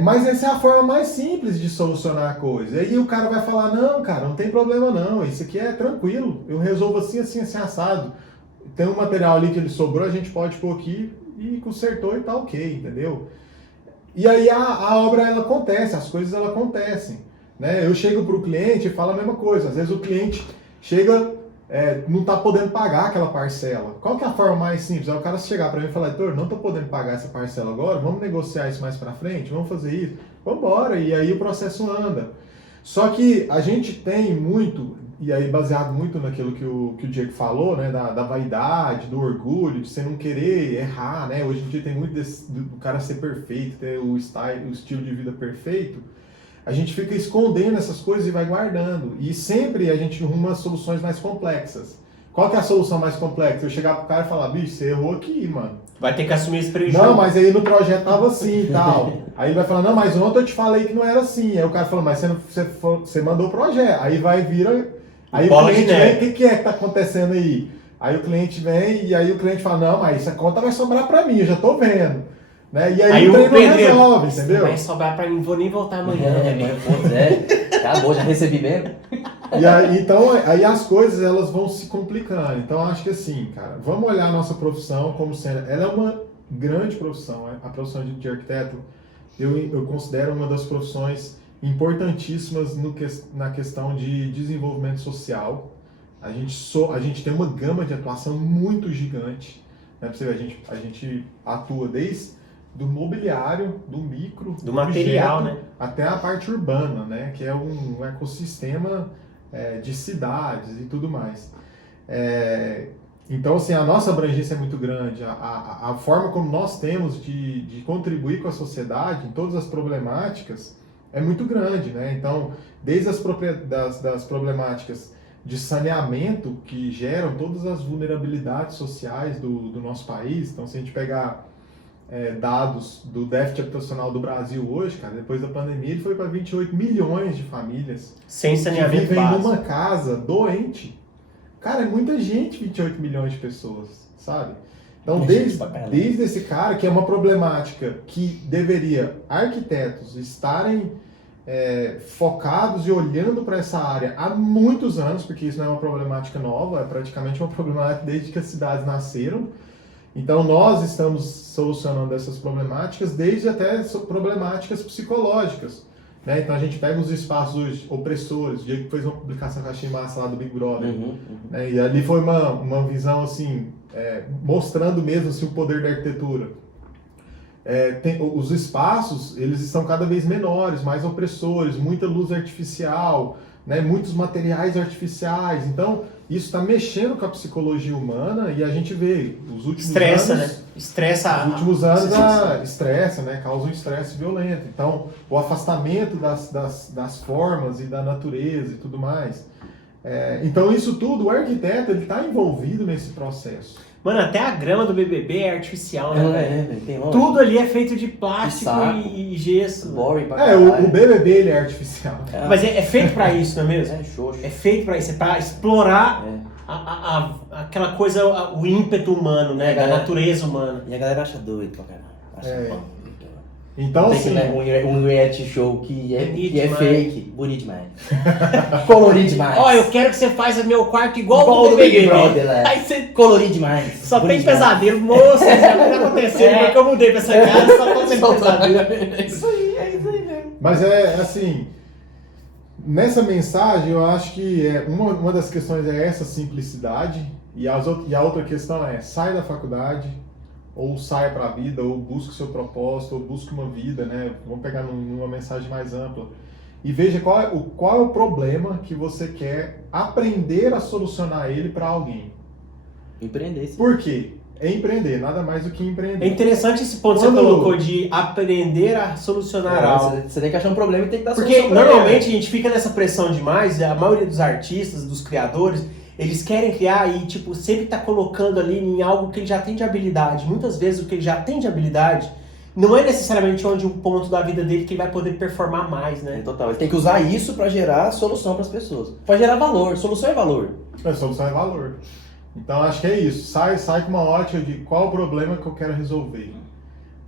Mas essa é a forma mais simples de solucionar a coisa. E aí o cara vai falar, não, cara, não tem problema não, isso aqui é tranquilo, eu resolvo assim, assado. Tem um material ali que ele sobrou, a gente pode pôr aqui e consertou e tá ok, entendeu? E aí a obra ela acontece, as coisas elas acontecem, né? Eu chego pro cliente e falo a mesma coisa, às vezes o cliente chega, não tá podendo pagar aquela parcela. Qual que é a forma mais simples? É o cara chegar para mim e falar, Heitor, não tô podendo pagar essa parcela agora, vamos negociar isso mais para frente, vamos fazer isso, vamos embora, e aí o processo anda. Só que a gente tem muito, e aí baseado muito naquilo que o Diego falou, né, da vaidade, do orgulho, de você não querer errar, né, hoje em dia tem muito do cara ser perfeito, ter o estilo de vida perfeito, a gente fica escondendo essas coisas e vai guardando, e sempre a gente arruma soluções mais complexas. Qual que é a solução mais complexa? Eu chegar pro cara e falar, bicho, você errou aqui, mano. Vai ter que assumir esse prejuízo. Não, mas aí no projeto tava assim e tal. Aí ele vai falar, não, mas ontem eu te falei que não era assim. Aí o cara fala, mas você mandou o projeto. Aí vira... Aí o cliente vem, o que é que tá acontecendo aí? Aí o cliente vem e aí o cliente fala, não, mas essa conta vai sobrar pra mim, eu já tô vendo. Né? E aí o treino resolve, entendeu? Vai sobrar pra mim, não vou nem voltar amanhã. Acabou, já recebi mesmo. E aí, então, aí as coisas elas vão se complicando. Então acho que assim, cara, vamos olhar a nossa profissão como sendo... Ela é uma grande profissão, a profissão de arquiteto. Eu considero uma das profissões importantíssimas na questão de desenvolvimento social. A gente tem uma gama de atuação muito gigante. Né? Pra você ver, a gente atua desde do mobiliário, do micro, do material, objeto, né? até a parte urbana, né? Que é um ecossistema de cidades e tudo mais. Então, assim, a nossa abrangência é muito grande. A forma como nós temos de contribuir com a sociedade em todas as problemáticas é muito grande, né? Então, desde das problemáticas de saneamento que geram todas as vulnerabilidades sociais do nosso país. Então, se a gente pegar dados do déficit habitacional do Brasil hoje, cara, depois da pandemia, ele foi para 28 milhões de famílias sem saneamento que vivem básico. numa casa doente. Cara, é muita gente, 28 milhões de pessoas, sabe? Então, desde esse cara, que é uma problemática que deveria arquitetos estarem focados e olhando para essa área há muitos anos, porque isso não é uma problemática nova, é praticamente uma problemática desde que as cidades nasceram. Então, nós estamos solucionando essas problemáticas, desde até problemáticas psicológicas. Né? Então, a gente pega os espaços hoje opressores. O Diego fez uma publicação que eu achei massa lá do Big Brother. Né? E ali foi uma visão, assim, mostrando mesmo assim, o poder da arquitetura. Os espaços, eles estão cada vez menores, mais opressores, muita luz artificial, né? Muitos materiais artificiais. Então, isso está mexendo com a psicologia humana e a gente vê os últimos estressa, anos... né? Estressa. Os últimos anos estressa, né? Causa um estresse violento. Então, o afastamento das formas e da natureza e tudo mais. Então, isso tudo, o arquiteto, ele está envolvido nesse processo. Mano, até a grama do BBB é artificial, né? Tudo ali é feito de plástico e gesso. Boring pra caralho. O BBB ele é artificial. Mas é feito pra isso, não é mesmo? É xoxo. É feito pra isso, é pra explorar aquela coisa, o ímpeto humano, né? Da natureza humana. E a galera acha doido pra caralho. Acha bom. Então, tem assim, um reality show que é demais. fake, bonito demais. Colorido demais. Ó, eu quero que você faça meu quarto igual do do Big BBB. Brother, Aí você colorido demais. só tem bonito pesadelo, moça, isso tá acontecendo, porque eu mudei pra essa casa, só tô tendo pesadelo. É isso aí mesmo. Mas assim, nessa mensagem eu acho que uma das questões é essa simplicidade e a outra questão é sai da faculdade, ou saia para a vida, ou busque o seu propósito, ou busque uma vida, né? Vamos pegar numa mensagem mais ampla. E veja qual é o problema que você quer aprender a solucionar ele para alguém. Empreender, sim. Por quê? Empreender, nada mais do que empreender. É interessante esse ponto que você colocou de aprender a solucionar algo. Você tem que achar um problema e tem que dar Porque solução. normalmente a gente fica nessa pressão demais, a maioria dos artistas, dos criadores, eles querem criar e, tipo, sempre tá colocando ali em algo que ele já tem de habilidade. Muitas vezes o que ele já tem de habilidade não é necessariamente onde um ponto da vida dele que ele vai poder performar mais, né? Total. Ele tem que usar isso pra gerar solução pras pessoas. Pra gerar valor. Solução é valor. Solução é valor. Então acho que é isso. Sai com uma ótica de qual o problema que eu quero resolver.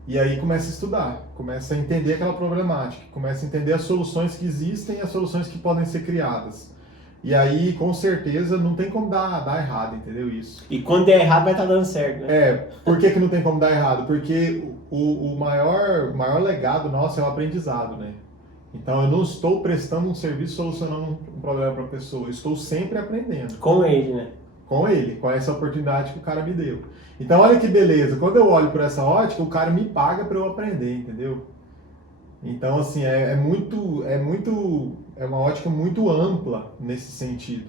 E aí começa a estudar. Começa a entender aquela problemática. Começa a entender as soluções que existem e as soluções que podem ser criadas. E aí, com certeza, não tem como dar errado, entendeu isso? E quando der errado, vai estar dando certo, né? Por que não tem como dar errado? Porque o maior legado nosso é o aprendizado, né? Então, eu não estou prestando um serviço solucionando um problema para a pessoa. Eu estou sempre aprendendo. Com ele, né? Com essa oportunidade que o cara me deu. Então, olha que beleza. Quando eu olho por essa ótica, o cara me paga para eu aprender, entendeu? Então, assim, é uma ótica muito ampla nesse sentido,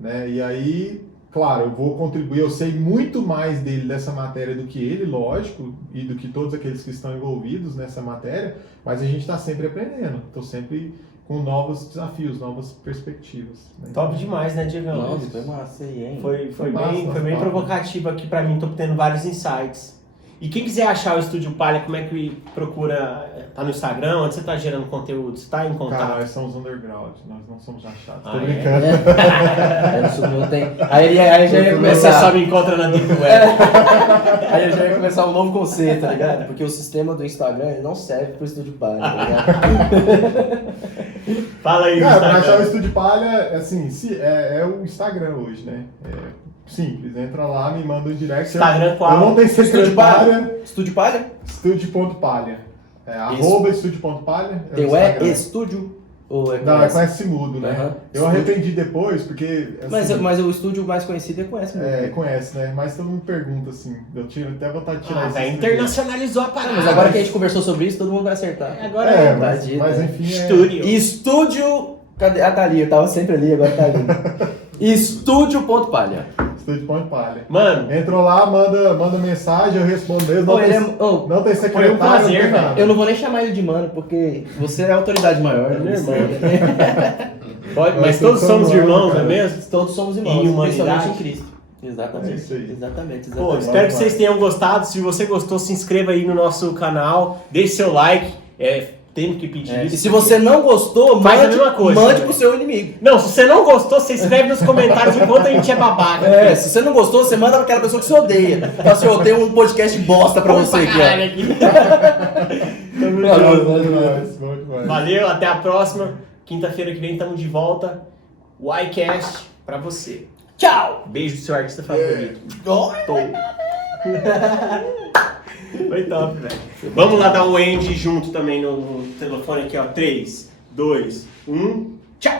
né? E aí, claro, eu vou contribuir, eu sei muito mais dessa matéria do que ele, lógico, e do que todos aqueles que estão envolvidos nessa matéria, mas a gente está sempre aprendendo. Estou sempre com novos desafios, novas perspectivas. Né? Top demais, né, Diegão? Nossa, foi massa aí, hein? Foi massa, bem massa. provocativo aqui pra mim, tô tendo vários insights. E quem quiser achar o Estúdio Palha, como é que procura? Tá no Instagram? Onde você tá gerando conteúdo? Você tá em contato? Cara, nós somos underground, nós não somos achados. Ah, Tô é? brincando. Não tem. Aí já ia Você começar. só me encontra na Deep Web. Aí já ia começar um novo conceito, tá ligado? Porque o sistema do Instagram ele não serve pro Estúdio Palha, tá ligado? Fala aí, Cara, pra achar o Instagram. Estúdio Palha, assim, é o Instagram hoje, né? Simples, entra lá, me manda um direct. Instagram qual? Eu não tenho Estúdio secretária. Palha? Estúdio Palha? Estúdio.palha. Isso. Arroba estúdio.palha. Tem o Instagram. Estúdio? Ou é Não, é com S mudo, né? Aham. Eu Estúdio. arrependi depois, porque. Assim, Mas o estúdio mais conhecido é com essa mesmo. conhece, né? Mas todo mundo pergunta assim. Eu tiro até vontade de tirar isso. Velho, internacionalizou a parada. Mas agora que a gente conversou sobre isso, todo mundo vai acertar. Agora É, é. mas Tadinho, mas né? enfim. Estúdio. Estúdio. Cadê? Ah, tá ali, eu tava sempre ali, agora tá ali. Estúdio.palha. Estúdio.palha. Mano, Entrou lá, manda mensagem, eu respondo mesmo. Não, Ô, ele tem, é- não tem secretário. prazer, não tem velho. nada. Eu não vou nem chamar ele de mano, porque você é a autoridade maior. É meu Você- pode, mas Nós todos somos somos irmãos, não cara. é mesmo? Todos somos Em irmãos, humanidade. principalmente em Cristo. Exatamente. É isso aí. Exatamente. Pô, exatamente. espero que vocês tenham gostado. Se você gostou, se inscreva aí no nosso canal, deixe seu like. Tenho que pedir E isso. se você não gostou, Faz a mande, mesma coisa, mande né? pro seu inimigo. Não, se você não gostou, você escreve nos comentários enquanto a gente é babaca. É, se você não gostou, você manda pra aquela pessoa que você odeia. Fala assim, eu tenho um podcast bosta pra você aqui, Caralho, ó. aqui. Tamo Valeu, junto. Bom demais, bom demais. Valeu, até a próxima. Quinta-feira que vem estamos de volta. Ycast pra você. Tchau! Beijo do seu artista favorito. Oh. Foi top, velho. Vamos lá dar o end junto também no telefone aqui, ó. 3, 2, 1.